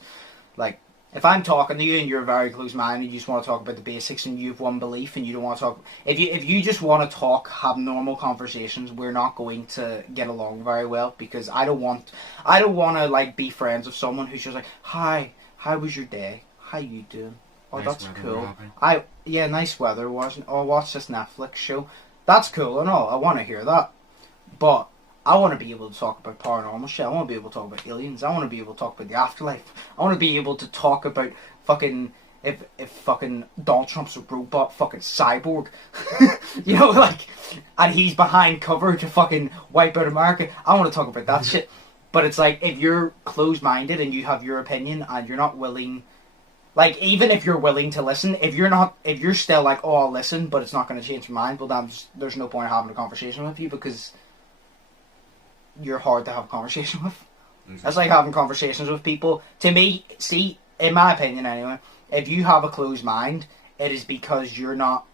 like, if I'm talking to you and you're very close-minded, you just want to talk about the basics and you have one belief and you don't want to talk... If you just want to talk, have normal conversations, we're not going to get along very well, because I don't want to, like, be friends with someone who's just like, hi, how was your day? How you doing? Oh, nice, that's cool. Nice weather. Watch this Netflix show. That's cool and all. I want to hear that. But I want to be able to talk about paranormal shit. I want to be able to talk about aliens. I want to be able to talk about the afterlife. I want to be able to talk about fucking... If fucking Donald Trump's a robot, fucking cyborg. You know, like... And he's behind cover to fucking wipe out America. I want to talk about that shit. But it's like, if you're closed-minded and you have your opinion and you're not willing... Like, even if you're willing to listen, if you're still like, oh, I'll listen, but it's not going to change my mind, well, then there's no point in having a conversation with you, because you're hard to have a conversation with. Exactly. That's like having conversations with people. To me, in my opinion anyway, if you have a closed mind, it is because you're not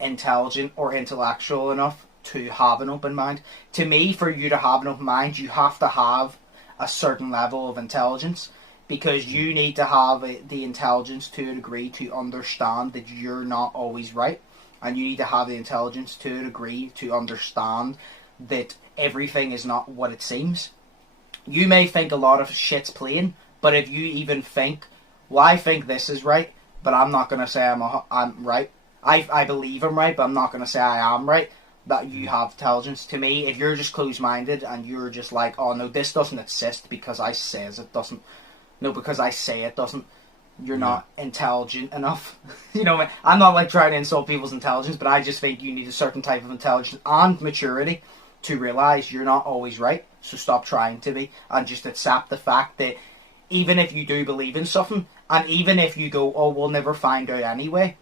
intelligent or intellectual enough to have an open mind. To me, for you to have an open mind, you have to have a certain level of intelligence, because you need to have the intelligence to a degree to understand that you're not always right, and you need to have the intelligence to a degree to understand that everything is not what it seems. You may think a lot of shit's plain, but if you even think, well, I think this is right, but I'm not going to say I'm right. I believe I'm right, but I'm not going to say I am right. That you have intelligence. To me, if you're just closed-minded and you're just like, oh no, this doesn't exist because I says it doesn't. No, because I say it doesn't. You're not intelligent enough. You know, I'm not like trying to insult people's intelligence, but I just think you need a certain type of intelligence and maturity to realise you're not always right. So stop trying to be, and just accept the fact that even if you do believe in something, and even if you go, oh, we'll never find out anyway,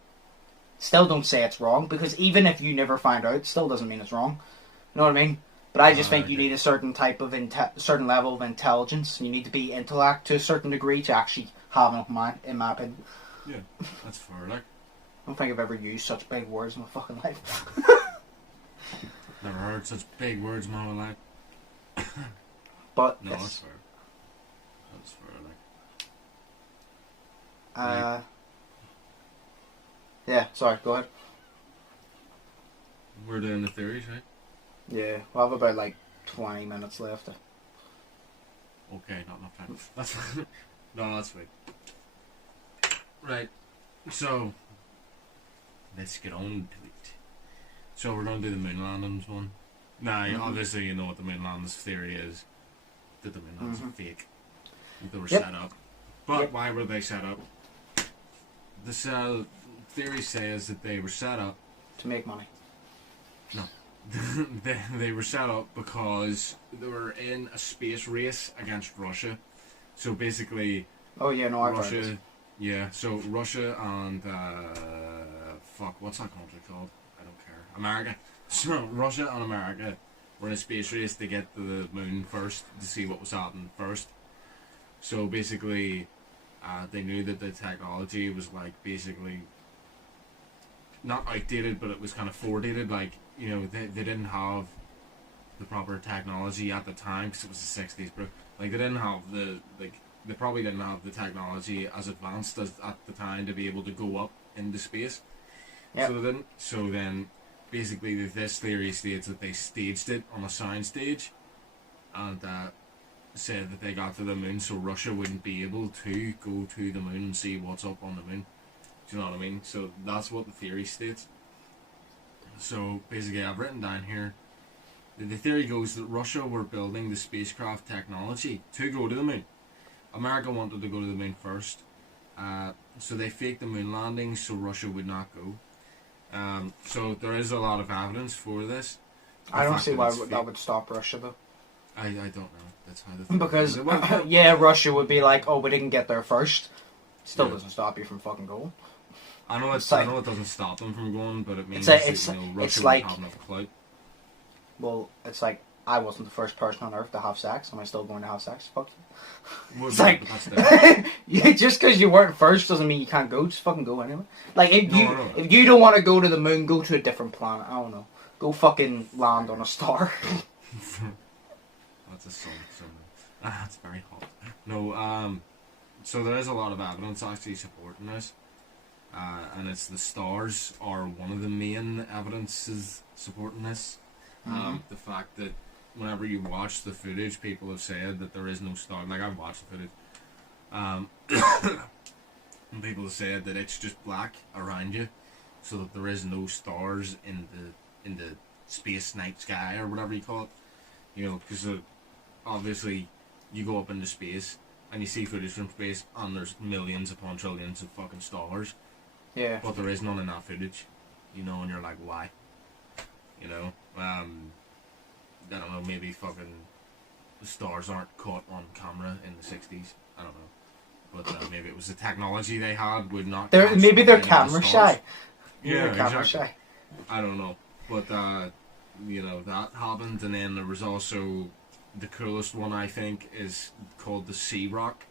still don't say it's wrong, because even if you never find out, it still doesn't mean it's wrong. You know what I mean? But I just think you need a certain type of certain level of intelligence, and you need to be intellect to a certain degree to actually have an open mind, in my opinion. Yeah, that's fair. Like, I don't think I've ever used such big words in my fucking life. never heard such big words in my whole life. But no, yes. that's fair. That's fair. Like, yeah. Sorry. Go ahead. we're doing the theories, right? Yeah, we'll have about like 20 minutes left. Okay, not enough time. That's fine. No, that's fine. Right. So, let's get on to it. So we're going to do the moon landings one. Now, obviously you know what the moon landings theory is. That the moon landings are fake. They were set up. But why were they set up? The theory says that they were set up to make money. No. they were set up because they were in a space race against Russia. So basically, oh yeah, no, I've heard Russia. this. Yeah, so Russia and what's that country called? I don't care. America. So Russia and America were in a space race to get to the moon first to see what was happening first. So basically, they knew that the technology was like basically not outdated, but it was kind of fordated. Like, you know, they didn't have the proper technology at the time because it was the 60s, bro. Like, they didn't have they probably didn't have the technology as advanced as at the time to be able to go up into space. Yep. So then, basically, this theory states that they staged it on a sound stage, and said that they got to the moon so Russia wouldn't be able to go to the moon and see what's up on the moon. Do you know what I mean? So that's what the theory states. So basically, I've written down here, the theory goes that Russia were building the spacecraft technology to go to the moon. America wanted to go to the moon first, so they faked the moon landing so Russia would not go. So there is a lot of evidence for this. I don't see why that would stop Russia though. I don't know. That's how the because yeah, Russia would be like, oh, we didn't get there first. Still doesn't stop you from fucking going. I know like, I know it doesn't stop them from going, but it means it's that, you know, Russia it's like, won't have enough clout. Well, it's like, I wasn't the first person on Earth to have sex. Am I still going to have sex? Fuck you. Well, It's yeah, like, but just because you weren't first doesn't mean you can't go. Just fucking go anyway. Like, if No. if you don't want to go to the moon, go to a different planet. I don't know. Go fucking land on a star. That's a song. That's very hot. No, so there is a lot of evidence actually supporting this. And it's the stars are one of the main evidences supporting this. The fact that whenever you watch the footage, people have said that there is no star. Like, I've watched the footage. And people have said that it's just black around you, so that there is no stars in the space night sky or whatever you call it. You know, because obviously you go up into space and you see footage from space and there's millions upon trillions of fucking stars. Yeah. But there is none in that footage. You know, and you're like, why? You know? I don't know, maybe fucking the stars aren't caught on camera in the 60s. I don't know. But maybe it was the technology they had would not... Maybe they're camera shy. Yeah, they're camera exactly. shy. I don't know. But, you know, that happened. And then there was also... The coolest one, I think, is called the Sea Rock.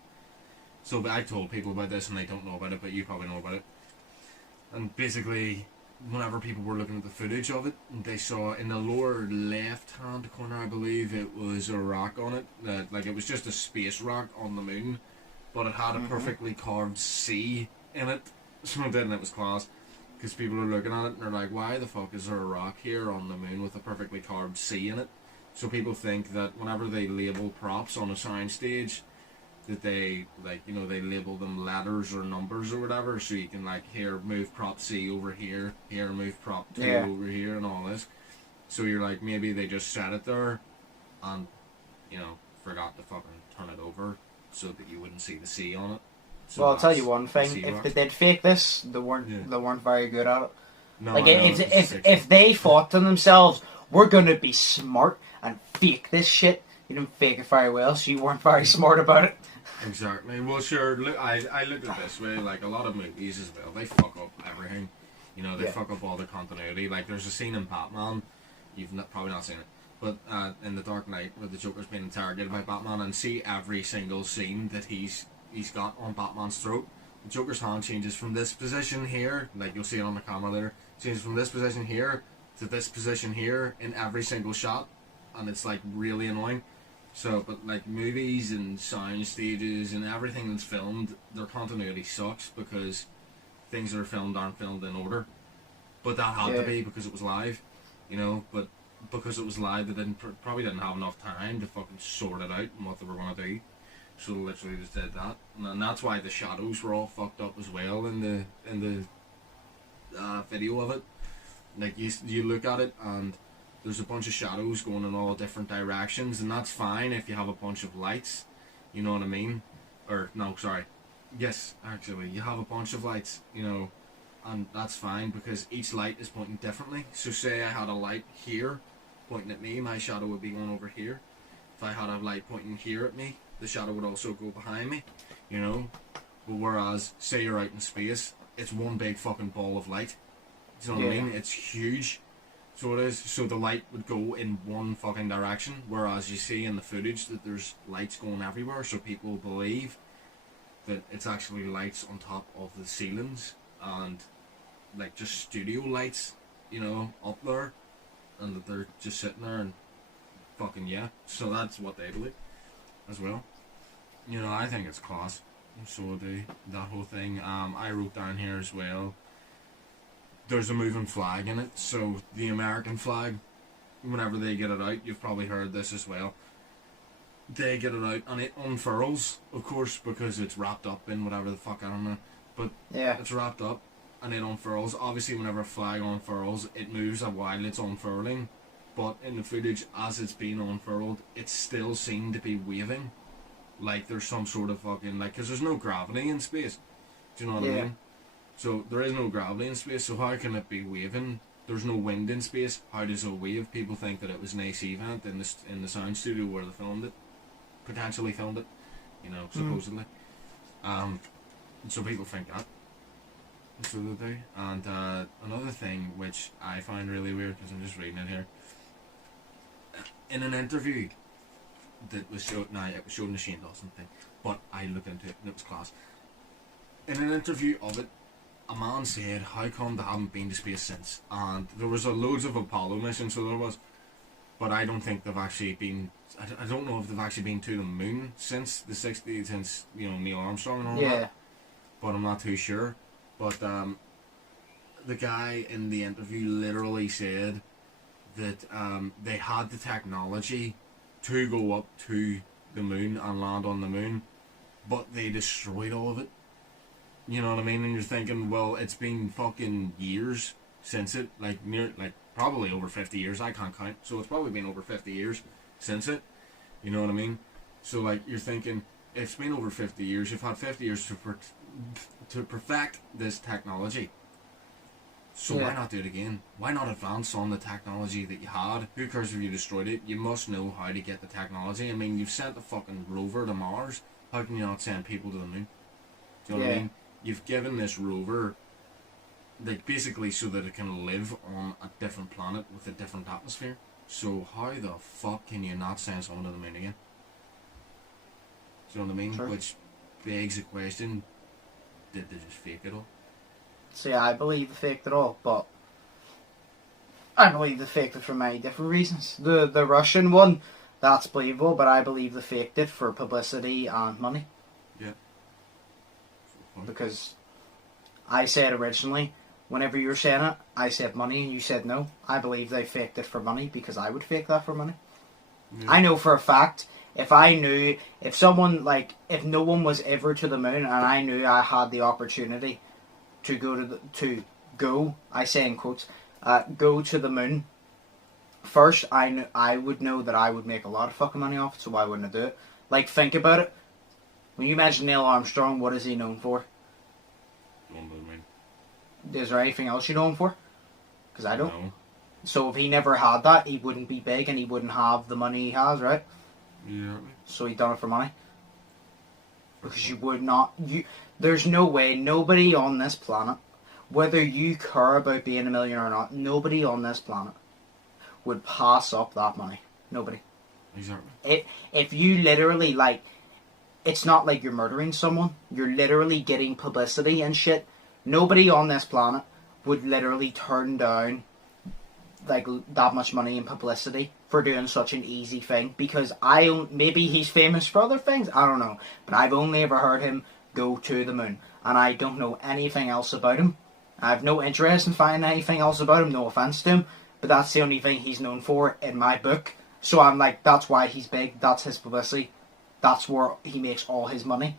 So I told people about this and they don't know about it, but you probably know about it. And basically, whenever people were looking at the footage of it, they saw in the lower left-hand corner, I believe, it was a rock on it. Like, it was just a space rock on the moon, but it had a perfectly carved C in it. So it did, and it was class. Because people are looking at it and they're like, why the fuck is there a rock here on the moon with a perfectly carved C in it? So people think that whenever they label props on a soundstage, that they, like, you know, they label them letters or numbers or whatever, so you can, like, here, move prop C over here, move prop 2 over here, and all this. So you're like, maybe they just set it there and, you know, forgot to fucking turn it over so that you wouldn't see the C on it. So well, I'll tell you one thing: if they did fake this, they weren't very good at it. No, like if they thought to themselves, "We're gonna be smart and fake this shit," you didn't fake it very well, so you weren't very smart about it. Exactly. Well, sure. Look, I look at it this way: like a lot of movies as well, they fuck up everything. You know, they fuck up all the continuity. Like there's a scene in Batman, you've probably not seen it, but in The Dark Knight where the Joker's being interrogated by Batman, and see every single scene that he's got on Batman's throat. The Joker's hand changes from this position here, like you'll see it on the camera later, changes from this position here to this position here in every single shot, and it's like really annoying. So, but like movies and sound stages and everything that's filmed, their continuity sucks because things that are filmed aren't filmed in order. But that had to be because it was live, you know, but because it was live they probably didn't have enough time to fucking sort it out and what they were going to do. So they literally just did that, and that's why the shadows were all fucked up as well in the video of it. Like you look at it and there's a bunch of shadows going in all different directions, and that's fine if you have a bunch of lights. You know what I mean? Or no, sorry. Yes, actually, you have a bunch of lights. You know, and that's fine because each light is pointing differently. So say I had a light here pointing at me, my shadow would be going over here. If I had a light pointing here at me, the shadow would also go behind me, you know. But whereas, say you're out in space, it's one big fucking ball of light. Do you know what I mean? It's huge. So it is. So the light would go in one fucking direction, whereas you see in the footage that there's lights going everywhere, so people believe that it's actually lights on top of the ceilings and like just studio lights, you know, up there, and that they're just sitting there and fucking So that's what they believe as well. You know, I think it's class. So that whole thing. I wrote down here as well, there's a moving flag in it. So the American flag, whenever they get it out, you've probably heard this as well, they get it out and it unfurls, of course, because it's wrapped up in whatever the fuck, I don't know, but it's wrapped up and it unfurls. Obviously whenever a flag unfurls, it moves while it's unfurling, but in the footage as it's being unfurled, it's still seen to be waving like there's some sort of fucking, like, because there's no gravity in space, do you know what I mean? So there is no gravity in space, so how can it be waving? There's no wind in space. How does it wave? People think that it was an AC vent in the sound studio where they filmed it, potentially filmed it, you know, supposedly. So people think that. So they do. And another thing which I find really weird, because I'm just reading it here, in an interview that was showed, now it was showed in the Shane Dawson thing, but I looked into it and it was class. In an interview of it, a man said, how come they haven't been to space since? And there was loads of Apollo missions, so there was, but I don't think they've actually been, I don't know if they've actually been to the moon since the 60s, since, you know, Neil Armstrong and all that, but I'm not too sure. But the guy in the interview literally said that they had the technology to go up to the moon and land on the moon, but they destroyed all of it. You know what I mean? And you're thinking, well, it's been fucking years since it, like probably over 50 years. I can't count, so it's probably been over 50 years since it. You know what I mean? So like you're thinking, it's been over 50 years. You've had 50 years to perfect this technology. So why not do it again? Why not advance on the technology that you had? Who cares if you destroyed it? You must know how to get the technology. I mean, you've sent a fucking rover to Mars. How can you not send people to the moon? Do you know what I mean? You've given this rover, like, basically so that it can live on a different planet with a different atmosphere. So how the fuck can you not send someone to the moon again? Do you know what I mean? Sure. Which begs the question, did they just fake it all? So yeah, I believe they faked it all, but I believe they faked it for many different reasons. The Russian one, that's believable, but I believe they faked it for publicity and money. Yeah. Because I said originally, whenever you were saying it, I said money and you said no. I believe they faked it for money because I would fake that for money. Yeah. I know for a fact, if someone, like, if no one was ever to the moon and I knew I had the opportunity to go, I say in quotes, go to the moon, first I would know that I would make a lot of fucking money off it, so why wouldn't I do it? Like, think about it. When you mention Neil Armstrong, what is he known for? Is there anything else you know him for? Because I don't. No. So if he never had that, he wouldn't be big and he wouldn't have the money he has, right? Yeah. So he done it for money. Because you would not... There's no way, nobody on this planet, whether you care about being a millionaire or not, nobody on this planet would pass up that money. Nobody. Exactly. If you literally, like... It's not like you're murdering someone. You're literally getting publicity and shit. Nobody on this planet would literally turn down like that much money in publicity for doing such an easy thing. Because maybe he's famous for other things, I don't know. But I've only ever heard him go to the moon. And I don't know anything else about him. I have no interest in finding anything else about him, no offense to him. But that's the only thing he's known for in my book. So I'm like, that's why he's big, that's his publicity. That's where he makes all his money.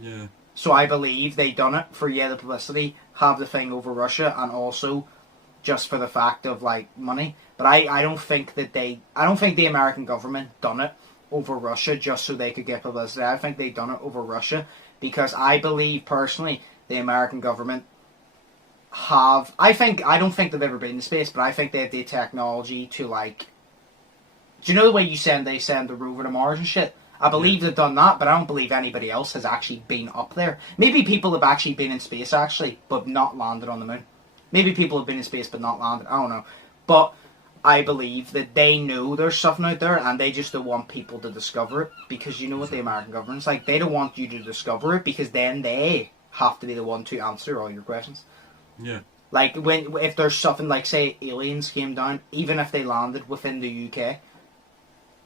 Yeah. So I believe they done it for, the publicity, have the thing over Russia, and also just for the fact of, like, money. But I don't think the American government done it over Russia just so they could get publicity. I think they done it over Russia because I believe, personally, the American government I don't think they've ever been to space, but I think they have the technology to, like... Do you know the way they send the rover to Mars and shit? I believe they've done that, but I don't believe anybody else has actually been up there. Maybe people have actually been in space, actually, but not landed on the moon. Maybe people have been in space but not landed. I don't know. But I believe that they know there's something out there, and they just don't want people to discover it. Because you know what the American government's like. They don't want you to discover it, because then they have to be the one to answer all your questions. Yeah. Like, if there's something like, say, aliens came down, even if they landed within the UK...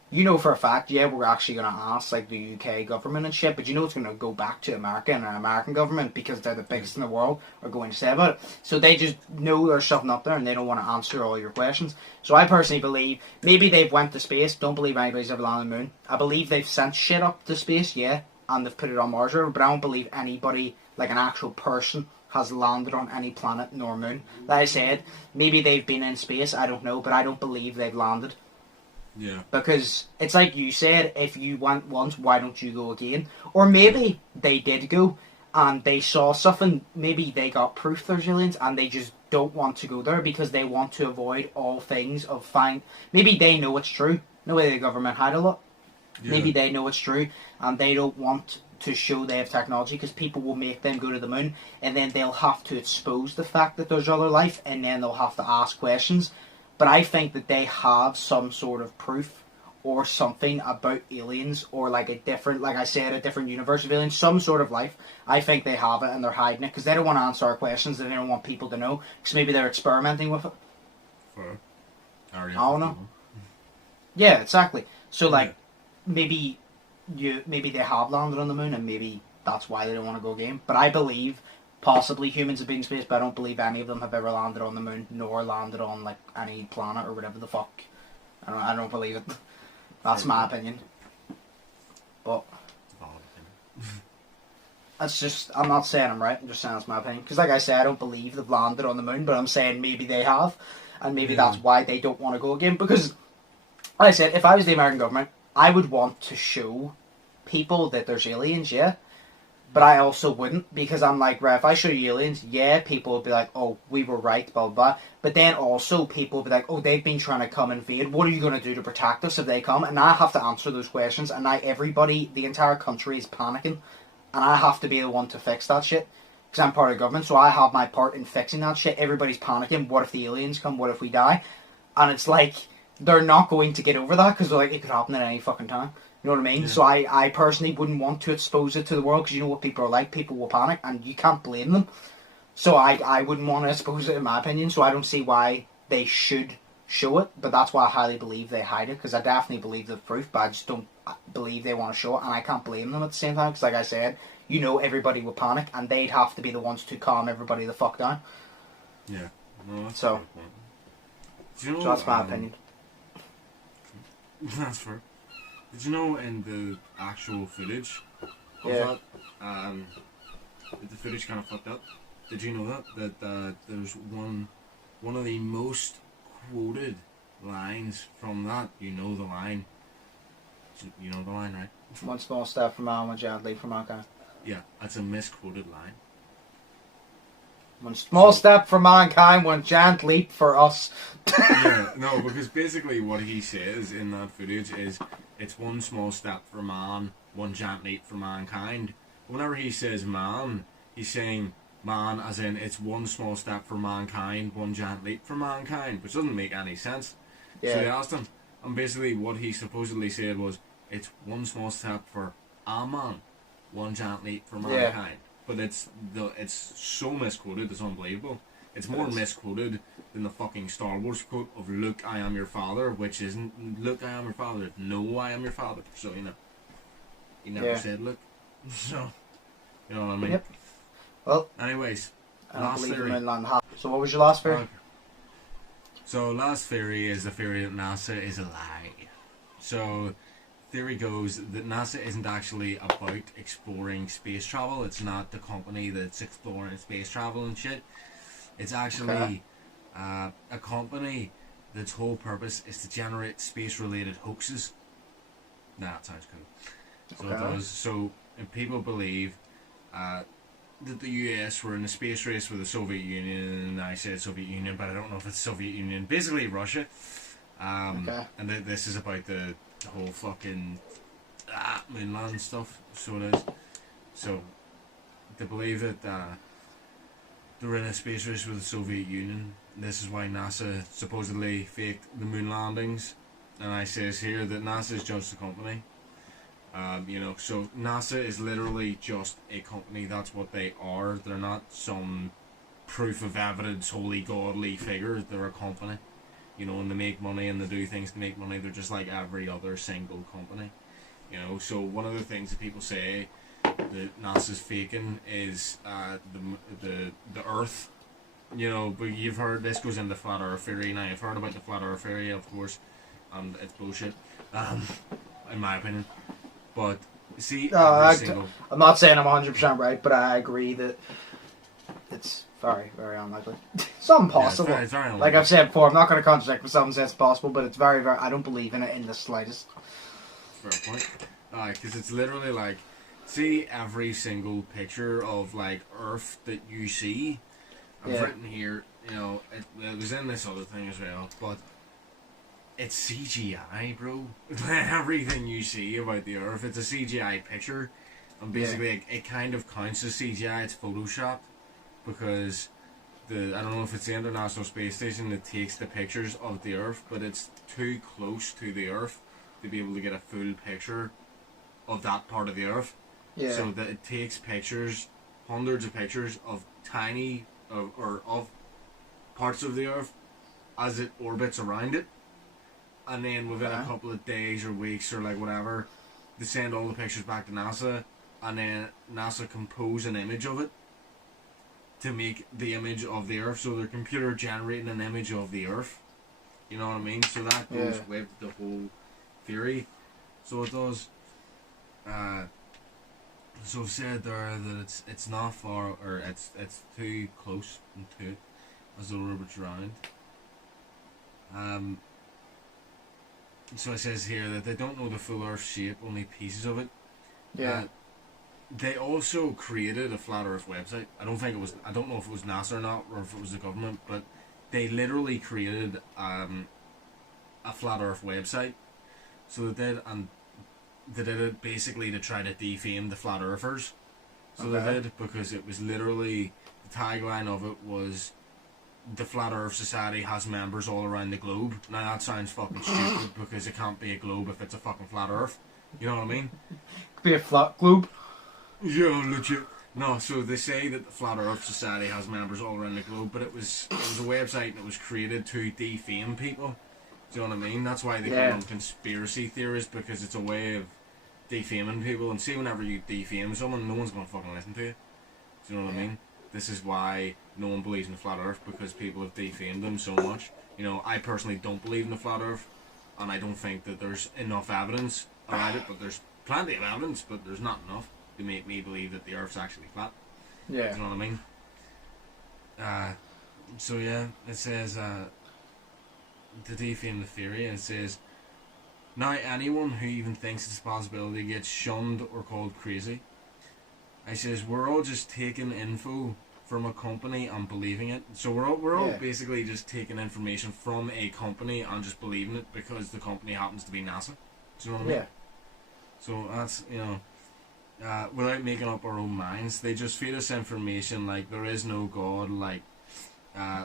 You know for a fact, we're actually going to ask, like, the UK government and shit, but you know it's going to go back to America and an American government because they're the biggest in the world are going to say about it. So they just know there's something up there and they don't want to answer all your questions. So I personally believe, maybe they've went to space, don't believe anybody's ever landed on the moon. I believe they've sent shit up to space, and they've put it on Mars, but I don't believe anybody, like an actual person, has landed on any planet nor moon. Like I said, maybe they've been in space, I don't know, but I don't believe they've landed. Yeah. Because it's like you said, if you went once, why don't you go again? Or maybe they did go and they saw something, maybe they got proof there's aliens and they just don't want to go there because they want to avoid all things of maybe they know it's true. No way the government hide a lot. Yeah. Maybe they know it's true and they don't want to show they have technology because people will make them go to the moon and then they'll have to expose the fact that there's other life and then they'll have to ask questions. But I think that they have some sort of proof or something about aliens or like a different universe of aliens, some sort of life. I think they have it and they're hiding it because they don't want to answer our questions and they don't want people to know because maybe they're experimenting with it. I don't know. Yeah, exactly. So like maybe they have landed on the moon and maybe that's why they don't want to go game. But I believe possibly humans have been in space, but I don't believe any of them have ever landed on the moon, nor landed on like any planet or whatever the fuck. I don't believe it. That's my opinion. But that's just, I'm not saying I'm right, I'm just saying that's my opinion. Because like I said, I don't believe they've landed on the moon, but I'm saying maybe they have, and maybe that's why they don't want to go again. Because, like I said, if I was the American government, I would want to show people that there's aliens, but I also wouldn't, because I'm like, right, if I show you aliens, people will be like, oh, we were right, blah, blah, blah. But then also people will be like, oh, they've been trying to come invade. What are you going to do to protect us if they come? And I have to answer those questions. And now everybody, the entire country is panicking. And I have to be the one to fix that shit. Because I'm part of the government, so I have my part in fixing that shit. Everybody's panicking. What if the aliens come? What if we die? And it's like, they're not going to get over that, because like, it could happen at any fucking time. You know what I mean? Yeah. So I personally wouldn't want to expose it to the world, because you know what people are like. People will panic, and you can't blame them. So I wouldn't want to expose it, in my opinion. So I don't see why they should show it, but that's why I highly believe they hide it, because I definitely believe the proof, but I just don't believe they want to show it, and I can't blame them at the same time, because like I said, you know, everybody would panic, and they'd have to be the ones to calm everybody the fuck down. Yeah. No, that's So, a good point. Do you know, so that's my opinion. That's fair. Did you know in the actual footage of Yeah. that the footage kind of fucked up? Did you know that there's one of the most quoted lines from that? You know the line. You know the line, right? One small step for man, one giant leap for mankind. Yeah, that's a misquoted line. One small step for mankind, one giant leap for us. Yeah, no, because basically what he says in that footage is it's one small step for man, one giant leap for mankind. Whenever he says man, he's saying man as in it's one small step for mankind, one giant leap for mankind, which doesn't make any sense. Yeah. So they asked him, and basically what he supposedly said was it's one small step for a man, one giant leap for mankind. But it's so misquoted, it's unbelievable. It's more misquoted than the fucking Star Wars quote of "Look, I am your father," which isn't "Look, I am your father." It's "No, I am your father." So you know, he never said "Look." So you know what I mean. Yep. Well, anyways, I don't last believe theory. in land. So what was your last theory? Okay. So last theory is the theory that NASA is a lie. So theory goes that NASA isn't actually about exploring space travel. It's not the company that's exploring space travel and shit. It's actually a company that's whole purpose is to generate space-related hoaxes. Nah, that sounds cool. So it does. So and people believe that the US were in a space race with the Soviet Union, and I said Soviet Union, but I don't know if it's Soviet Union. Basically Russia. And this is about the whole fucking Mulan stuff. So it is. So they believe that they're in a space race with the Soviet Union. This is why NASA supposedly faked the moon landings. And I says here that NASA is just a company. You know, so NASA is literally just a company. That's what they are. They're not some proof of evidence, holy godly figure. They're a company. You know, and they make money and they do things to make money. They're just like every other single company. You know, so one of the things that people say that NASA's faking is the Earth. You know, but you've heard, this goes into flat Earth theory. Now, you've heard about the flat Earth theory, of course, and it's bullshit, in my opinion. But, see, I'm not saying I'm 100% right, but I agree that it's very, very unlikely. It's impossible. Yeah, it's very unlikely. Like I've said before, I'm not going to contradict myself and say it's possible, but it's very, very, I don't believe in it in the slightest. Fair point. Because it's literally like, see every single picture of, like, Earth that you see. I've written here, you know, it was in this other thing as well, but it's CGI, bro. Everything you see about the Earth, it's a CGI picture. And basically, it kind of counts as CGI, it's Photoshopped. Because, I don't know if it's the International Space Station that takes the pictures of the Earth, but it's too close to the Earth to be able to get a full picture of that part of the Earth. Yeah. So that it takes pictures, hundreds of pictures of tiny, of parts of the Earth as it orbits around it. And then within a couple of days or weeks or like whatever, they send all the pictures back to NASA, and then NASA compose an image of it to make the image of the Earth. So they're computer generating an image of the Earth. You know what I mean? So that goes with the whole theory. So it does. So I've said there that it's not far, or it's too close to it as it orbits around. So it says here that they don't know the full Earth shape, only pieces of it. Yeah. They also created a flat Earth website. I don't know if it was NASA or not, or if it was the government, but they literally created a flat Earth website. So they did, and they did it basically to try to defame the flat earthers. So they did, because it was literally, the tagline of it was, the Flat Earth Society has members all around the globe. Now that sounds fucking stupid, because it can't be a globe if it's a fucking flat Earth. You know what I mean? Could be a flat globe. Yeah, legit. No, so they say that the Flat Earth Society has members all around the globe, but it was a website and it was created to defame people. Do you know what I mean? That's why they call them conspiracy theories, because it's a way of defaming people. And see, whenever you defame someone, no one's going to fucking listen to you. Do you know what I mean? This is why no one believes in the Flat Earth, because people have defamed them so much. You know, I personally don't believe in the Flat Earth, and I don't think that there's enough evidence around it, but there's plenty of evidence, but there's not enough to make me believe that the Earth's actually flat. Yeah. Do you know what I mean? So yeah, it says, to defame the theory, it says, now anyone who even thinks it's a possibility gets shunned or called crazy. It says, we're all just taking info from a company and believing it. So we're all basically just taking information from a company and just believing it because the company happens to be NASA. Do you know what I mean? Yeah. So that's, you know, without making up our own minds, they just feed us information like there is no God, like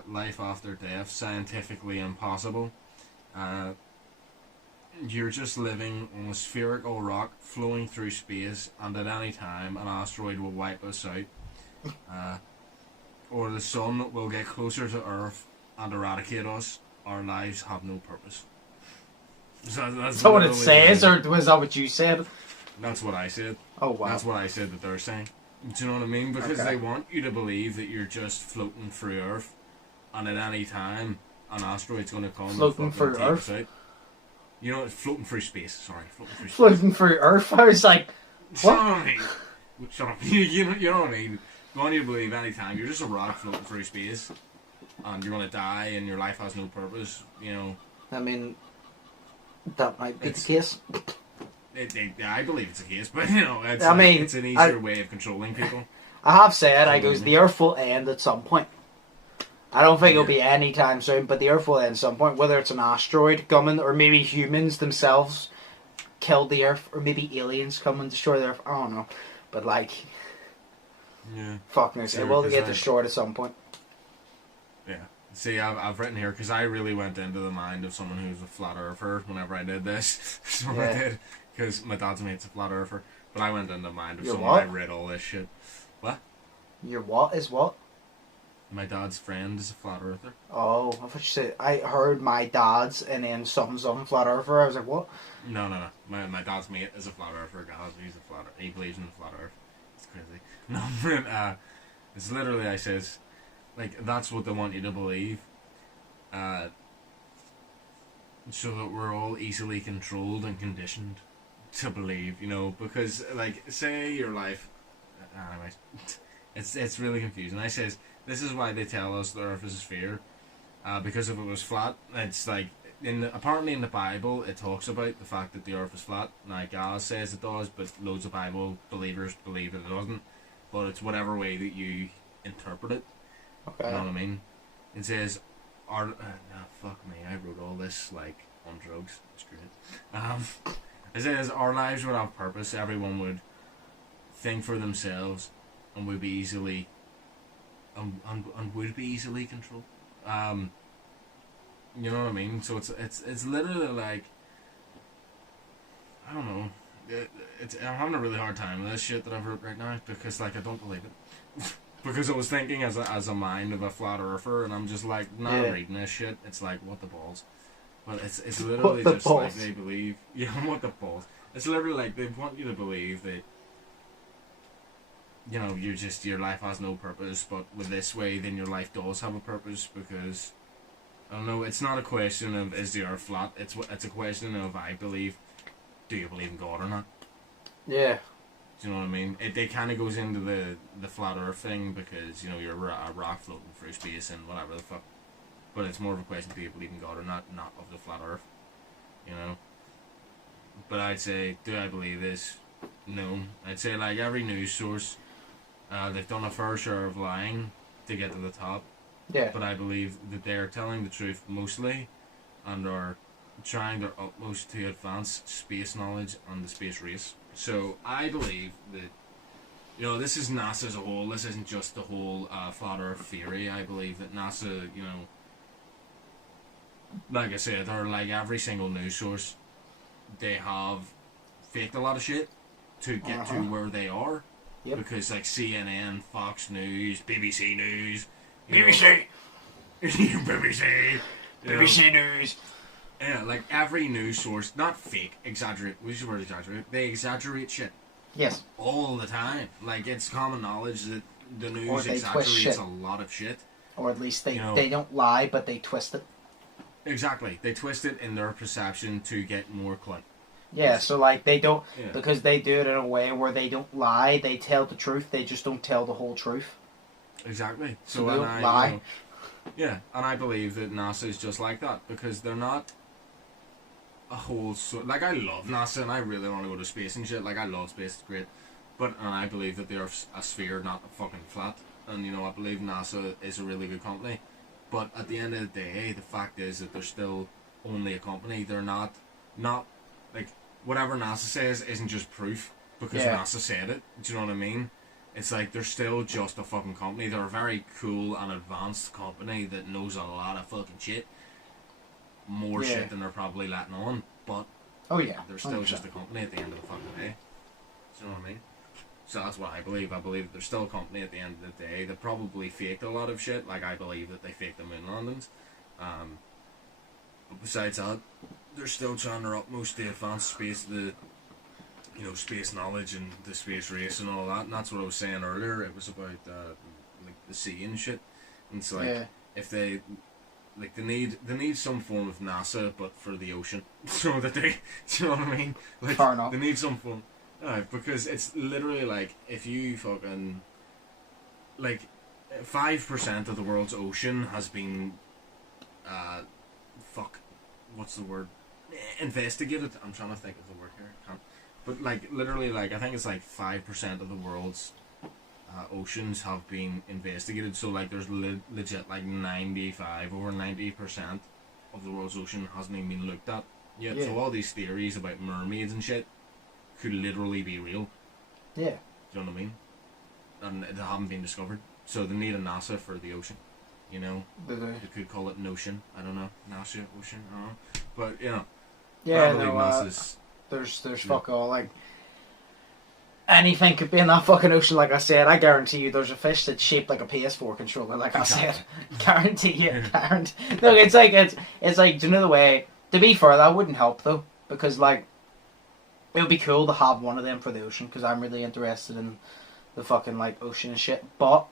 life after death, scientifically impossible. You're just living on a spherical rock flowing through space, and at any time an asteroid will wipe us out. Or the sun will get closer to Earth and eradicate us. Our lives have no purpose. So that's Is that what it says, or was that what you said? That's what I said. Oh, wow. That's what I said that they're saying. Do you know what I mean? Because they want you to believe that you're just floating through Earth, and at any time an asteroid's going to come floating and through take Earth? us out. You know, floating through space. Sorry, floating through space. Floating through Earth? I was like, what? Shut up. You know what I mean? They want you to believe any time you're just a rock floating through space, and you're going to die, and your life has no purpose. You know. I mean, that might be the case. I believe it's a case, but you know, it's, it's an easier way of controlling people. I have said, the Earth will end at some point. I don't think it'll be any time soon, but the Earth will end at some point. Whether it's an asteroid coming, or maybe humans themselves killed the Earth, or maybe aliens come and destroy the Earth. I don't know, but like, fuck knows, it will get destroyed at some point. Yeah. See, I've written here because I really went into the mind of someone who's a flat earther whenever I did this. That's what I did. Because my dad's mate's a flat earther. But I went into the mind of someone. I read all this shit. What? Your what is what? My dad's friend is a flat earther. Oh, I thought you said, I heard my dad's and then something flat earther. I was like, what? No. My dad's mate is a flat earther. He's a flat earther. He believes in the flat earth. It's crazy. No, it's literally, I says, like, that's what they want you to believe. So that we're all easily controlled and conditioned to believe, you know, because, like, say your life... Anyways, it's really confusing. I says, this is why they tell us the Earth is a sphere. Because if it was flat, it's like, apparently in the Bible, it talks about the fact that the Earth is flat. Now, God says it does, but loads of Bible believers believe that it doesn't. But it's whatever way that you interpret it. Okay. You know what I mean? It says, fuck me, I wrote all this, like, on drugs. It's great. It says, our lives would have purpose. Everyone would think for themselves and would be easily... and would be easily controlled. You know what I mean? So it's literally like... I don't know. I'm having a really hard time with this shit that I've wrote right now because, like, I don't believe it. Because I was thinking as a mind of a flat earther, and I'm just like, reading this shit. It's like, what the balls? But it's literally just balls? Like they believe. Yeah, what the balls? It's literally like they want you to believe that, you know, your life has no purpose. But with this way, then your life does have a purpose because, I don't know. It's not a question of is the Earth flat. It's a question of I believe. Do you believe in God or not? Yeah. Do you know what I mean? It kind of goes into the flat Earth thing because, you know, you're a rock floating through space and whatever the fuck. But it's more of a question, do you believe in God or not of the flat Earth. You know? But I'd say, do I believe this? No. I'd say, like, every news source, they've done a fair share of lying to get to the top. Yeah. But I believe that they're telling the truth mostly and are trying their utmost to advance space knowledge and the space race. So I believe that, you know, this is NASA as a whole. This isn't just the whole flat Earth theory. I believe that NASA, you know, like I said, they're like every single news source. They have faked a lot of shit to get to where they are. Yep. Because like CNN, Fox News, BBC News, BBC, BBC, BBC News. Yeah, like every news source, not fake, exaggerate. We use the word exaggerate. They exaggerate shit. Yes. All the time. Like it's common knowledge that the Or news they twist exaggerates shit. a lot of shit. Or at least they, You know. they don't lie, but they twist it. Exactly. They twist it in their perception to get more clout. Yeah, so like they don't, Yeah. because they do it in a way where they don't lie, they tell the truth, they just don't tell the whole truth. Exactly. So they and don't lie. Yeah, and I believe that NASA is just like that because they're not a whole sort. Like I love NASA and I really want to go to space and shit. Like I love space, it's great. And I believe that they're a sphere, not a fucking flat. And I believe NASA is a really good company. But at the end of the day, the fact is that they're still only a company. They're not like whatever NASA says isn't just proof because NASA said it. Do you know what I mean? It's like they're still just a fucking company. They're a very cool and advanced company that knows a lot of fucking shit. More shit than they're probably letting on. But they're still 100%. just a company at the end of the fucking day. Do you know what I mean? So that's what I believe. I believe that they're still a company at the end of the day. They probably faked a lot of shit. Like I believe that they faked the moon landings. But besides that, they're still trying their utmost to advance space, space knowledge and the space race and all that. And that's what I was saying earlier. It was about like the sea and shit. And it's like if they need some form of NASA, but for the ocean, so that they, do you know what I mean? Like Fair enough. they need some form. Because it's literally like if you fucking like 5% of the world's ocean has been what's the word? Investigated. I'm trying to think of the word here. Can't. But like literally, like I think it's like 5% of the world's oceans have been investigated. So like there's legit like 90% of the world's ocean hasn't even been looked at yet. Yeah. So all these theories about mermaids and shit could literally be real. Yeah. Do you know what I mean? And they haven't been discovered. So they need a NASA for the ocean. They could call it Notion. I don't know. NASA, ocean. I don't know. But Yeah, I believe NASA's. There's fuck all, like, anything could be in that fucking ocean, like I said. I guarantee you there's a fish that's shaped like a PS4 controller, like I said. Guarantee you, guarantee. Look, it's like, do you know the way, to be fair, that wouldn't help though, because like, it would be cool to have one of them for the ocean, because I'm really interested in the fucking like ocean and shit, but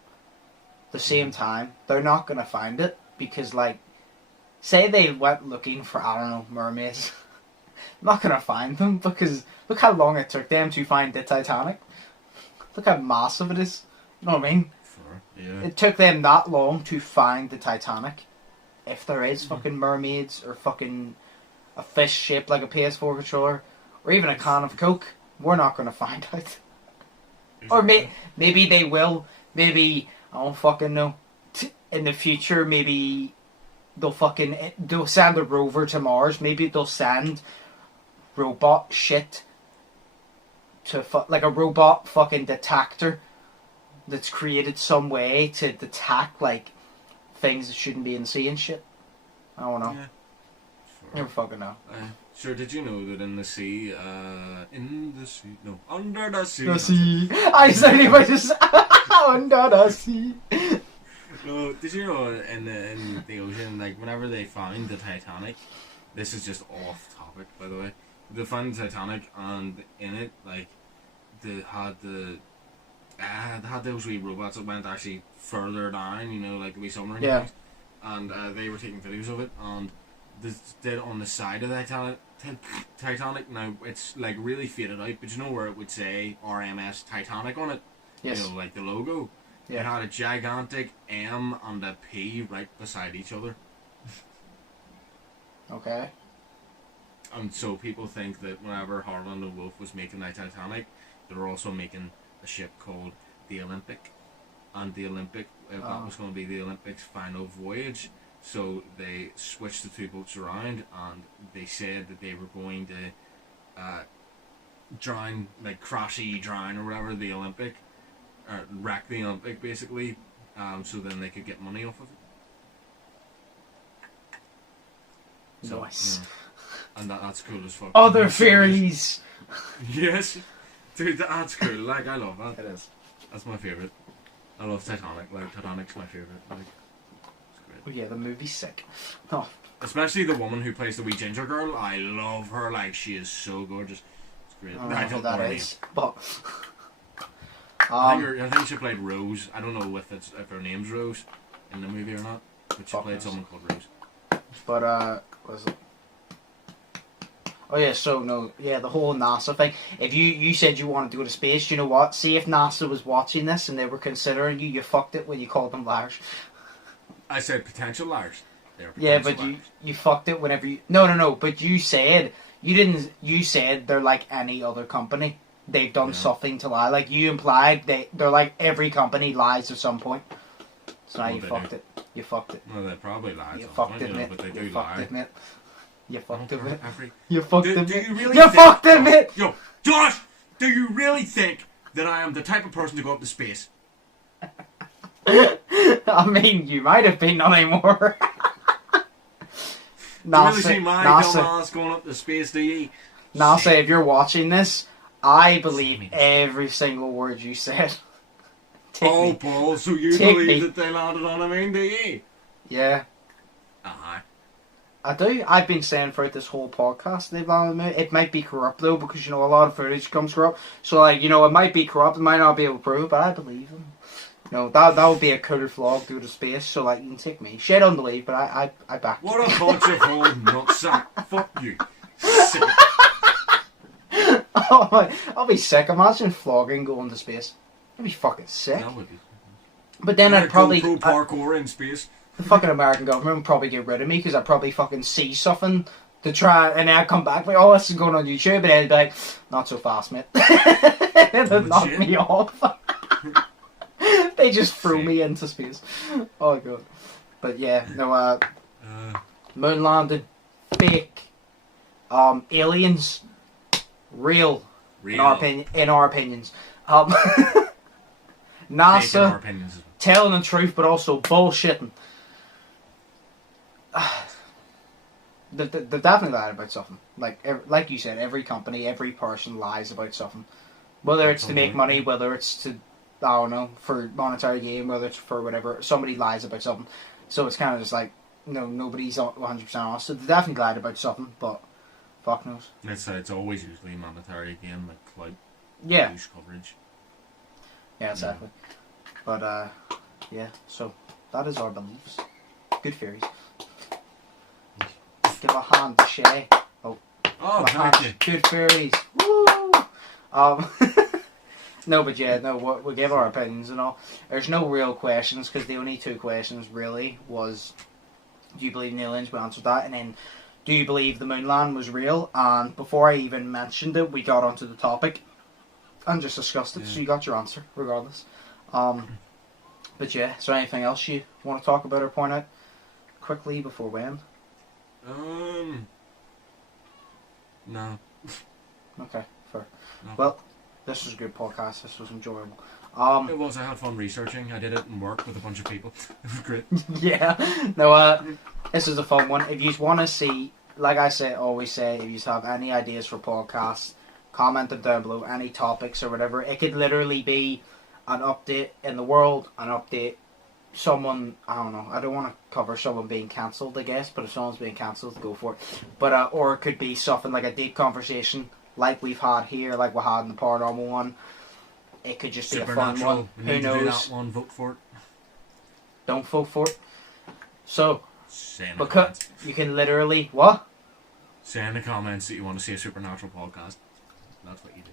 at the same time, they're not going to find it, because like, say they went looking for, I don't know, mermaids. I'm not going to find them, because look how long it took them to find the Titanic. Look how massive it is. You know what I mean? Sure. Yeah. It took them that long to find the Titanic. If there is fucking mermaids, or fucking a fish shaped like a PS4 controller, or even a can of Coke, we're not going to find out. Or maybe they will. Maybe, I don't fucking know. In the future, maybe they'll send a rover to Mars. Maybe they'll send robot shit to like a robot fucking detector that's created some way to detect like things that shouldn't be in the sea and shit. I don't know. Yeah. Sure. Never fucking know. Sure, did you know that under the sea, The sea. I said it was just under the sea. No, did you know in the ocean, like whenever they found the Titanic, this is just off topic by the way, they found the Titanic and in it, like, they had those wee robots that went actually further down, like the wee submarine things, and they were taking videos of it, and they did on the side of the Titanic. Now it's like really faded out, but you know where it would say RMS Titanic on it? Yes. Like the logo. Yeah. It had a gigantic M and a P right beside each other. Okay. And so people think that whenever Harland and Wolff was making the Titanic, they were also making a ship called the Olympic. And the Olympic, that was going to be the Olympic's final voyage. So they switched the two boats around, and they said that they were going to drown, like crashy drown or whatever, the Olympic, or wreck the Olympic basically, so then they could get money off of it. So, Nice. And that's cool as fuck. Other fairies. Yes, dude, that's cool. Like I love that. It is. That's my favourite. I love Titanic. Like, Titanic's my favourite. Like, it's great. Oh yeah, the movie's sick. Oh. Especially the woman who plays the wee ginger girl. I love her. Like, she is so gorgeous. It's great. I don't know who that is, but I think she played Rose. I don't know if her name's Rose in the movie or not, but she played someone called Rose. But was it? Oh yeah, so no, yeah, the whole NASA thing. If you said you wanted to go to space, you know what? See if NASA was watching this and they were considering you, you fucked it when you called them liars. I said potential liars. Yeah, but you fucked it whenever you... No, but you said... You didn't... You said they're like any other company. They've done something to lie. Like, you implied they're like every company lies at some point. So now you fucked it. You fucked it. Well, they probably lied. You fucked it, mate. But they do you fucked lie. it, mate. You fucked it, mate. Every... You fucked it, Do mate. you really You fucked it, mate! Yo, Josh! Do you really think that I am the type of person to go up to space? I mean, you might have been, not anymore. NASA, you really see my dumbass going up to space, do you? NASA, if you're watching this, I believe every single word you said. Paul, so you believe that they landed on a moon, do you? Yeah. Uh-huh. I do. I've been saying throughout this whole podcast they've landed on the moon. It might be corrupt though, because a lot of footage comes corrupt. So like, it might be corrupt, it might not be able to prove it, but I believe them. That would be a cool vlog through the space, so like, you can take me. Shit unbelief, but I back you. What a bunch of old nutsack. Fuck you. Sick. I'll be sick. Imagine vlogging going to space. I'd be fucking sick. That would be. But then I'd probably... parkour in space. The fucking American government would probably get rid of me, because I'd probably fucking see something to try, and then I'd come back like, oh, this is going on YouTube, and then I'd be like, not so fast, mate. And they'd knock me off. They just threw me into space. Oh god. But yeah, no, moon landing, fake, aliens, real. In our opinions. NASA, telling the truth but also bullshitting. They've definitely lied about something. Like you said, every company, every person lies about something. Whether it's to make money, whether it's to, I don't know, for monetary gain, whether it's for whatever, somebody lies about something. So it's kind of just like, nobody's 100% honest. So they definitely lied about something, but fuck knows. It's always usually monetary gain, like clout, news coverage. Yeah, exactly. But, yeah, so that is our beliefs. Good theories. Give a hand to Shay. Oh, thank you. Good theories. Woo! No, but yeah, we gave our opinions and all. There's no real questions, because the only two questions really was, do you believe in aliens? We answered that, and then, do you believe the moon land was real? And before I even mentioned it, we got onto the topic and just discussed it, so you got your answer, regardless. But yeah, is there anything else you want to talk about or point out quickly before we end? No. Okay, fair. No. Well, this was a good podcast. This was enjoyable. It was. I had fun researching. I did it in work with a bunch of people. It was great. Yeah. No, this is a fun one. If you want to see, like I always say, if you have any ideas for podcasts, comment them down below. Any topics or whatever. It could literally be an update in the world, an update. Someone, I don't know. I don't want to cover someone being cancelled, I guess. But if someone's being cancelled, go for it. But or it could be something like a deep conversation, like we've had here, like we had in the paranormal one. It could just be a fun one. Who knows? Do that one, vote for it. Don't vote for it. So, because you can literally what? Say in the comments that you want to see a supernatural podcast. That's what you do.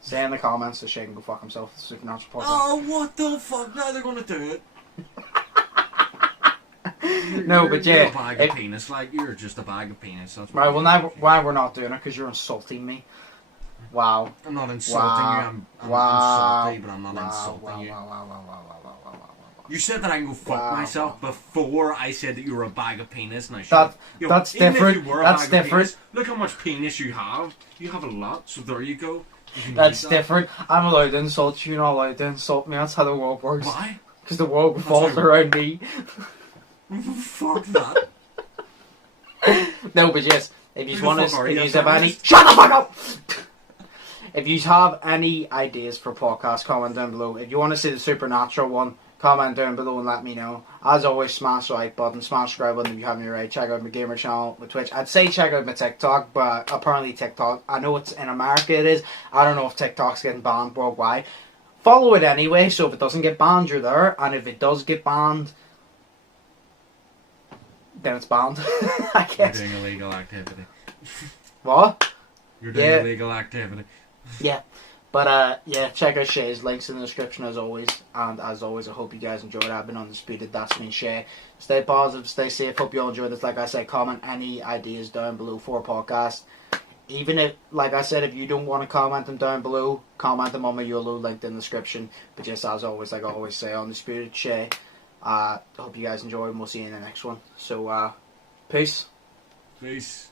Say in the comments that Shay can go fuck himself with a supernatural podcast. Oh, what the fuck? Now they're gonna do it. No, but yeah, you're a bag of penis. Like, you're just a bag of penis. That's right. Well, now why we're not doing it? Because you're insulting me. Wow. I'm not insulting you. I'm insulting, but I'm not insulting you. You said that I can go fuck myself before I said that you were a bag of penis. Now, that's different. That's different. Penis, look how much penis you have. You have a lot. So there you go. That's different. I'm allowed to insult you. You're not allowed to insult me. That's how the world works. Why? Because the world revolves around me. Fuck that. No, but yes, if you want to, if you have any, shut the fuck up. If you have any ideas for podcasts, comment down below. If you want to see the supernatural one, comment down below and let me know. As always, smash the like button, smash the subscribe button if you haven't already. Check out my gamer channel, my Twitch. I'd say check out my TikTok, but apparently TikTok, I know it's in America it is. I don't know if TikTok's getting banned worldwide. Follow it anyway, so if it doesn't get banned, you're there. And if it does get banned, then it's banned, I guess. You're doing illegal activity. What? You're doing illegal activity. Yeah. But, yeah, check out Shay's links in the description as always. And as always, I hope you guys enjoyed. I've been Undisputed. That's me, Shay. Stay positive, stay safe. Hope you all enjoyed this. Like I said, comment any ideas down below for a podcast. Even if, like I said, if you don't want to comment them down below, comment them on my Yolo linked in the description. But just as always, like I always say, Undisputed, Shay. Hope you guys enjoyed and we'll see you in the next one. So, peace. Peace.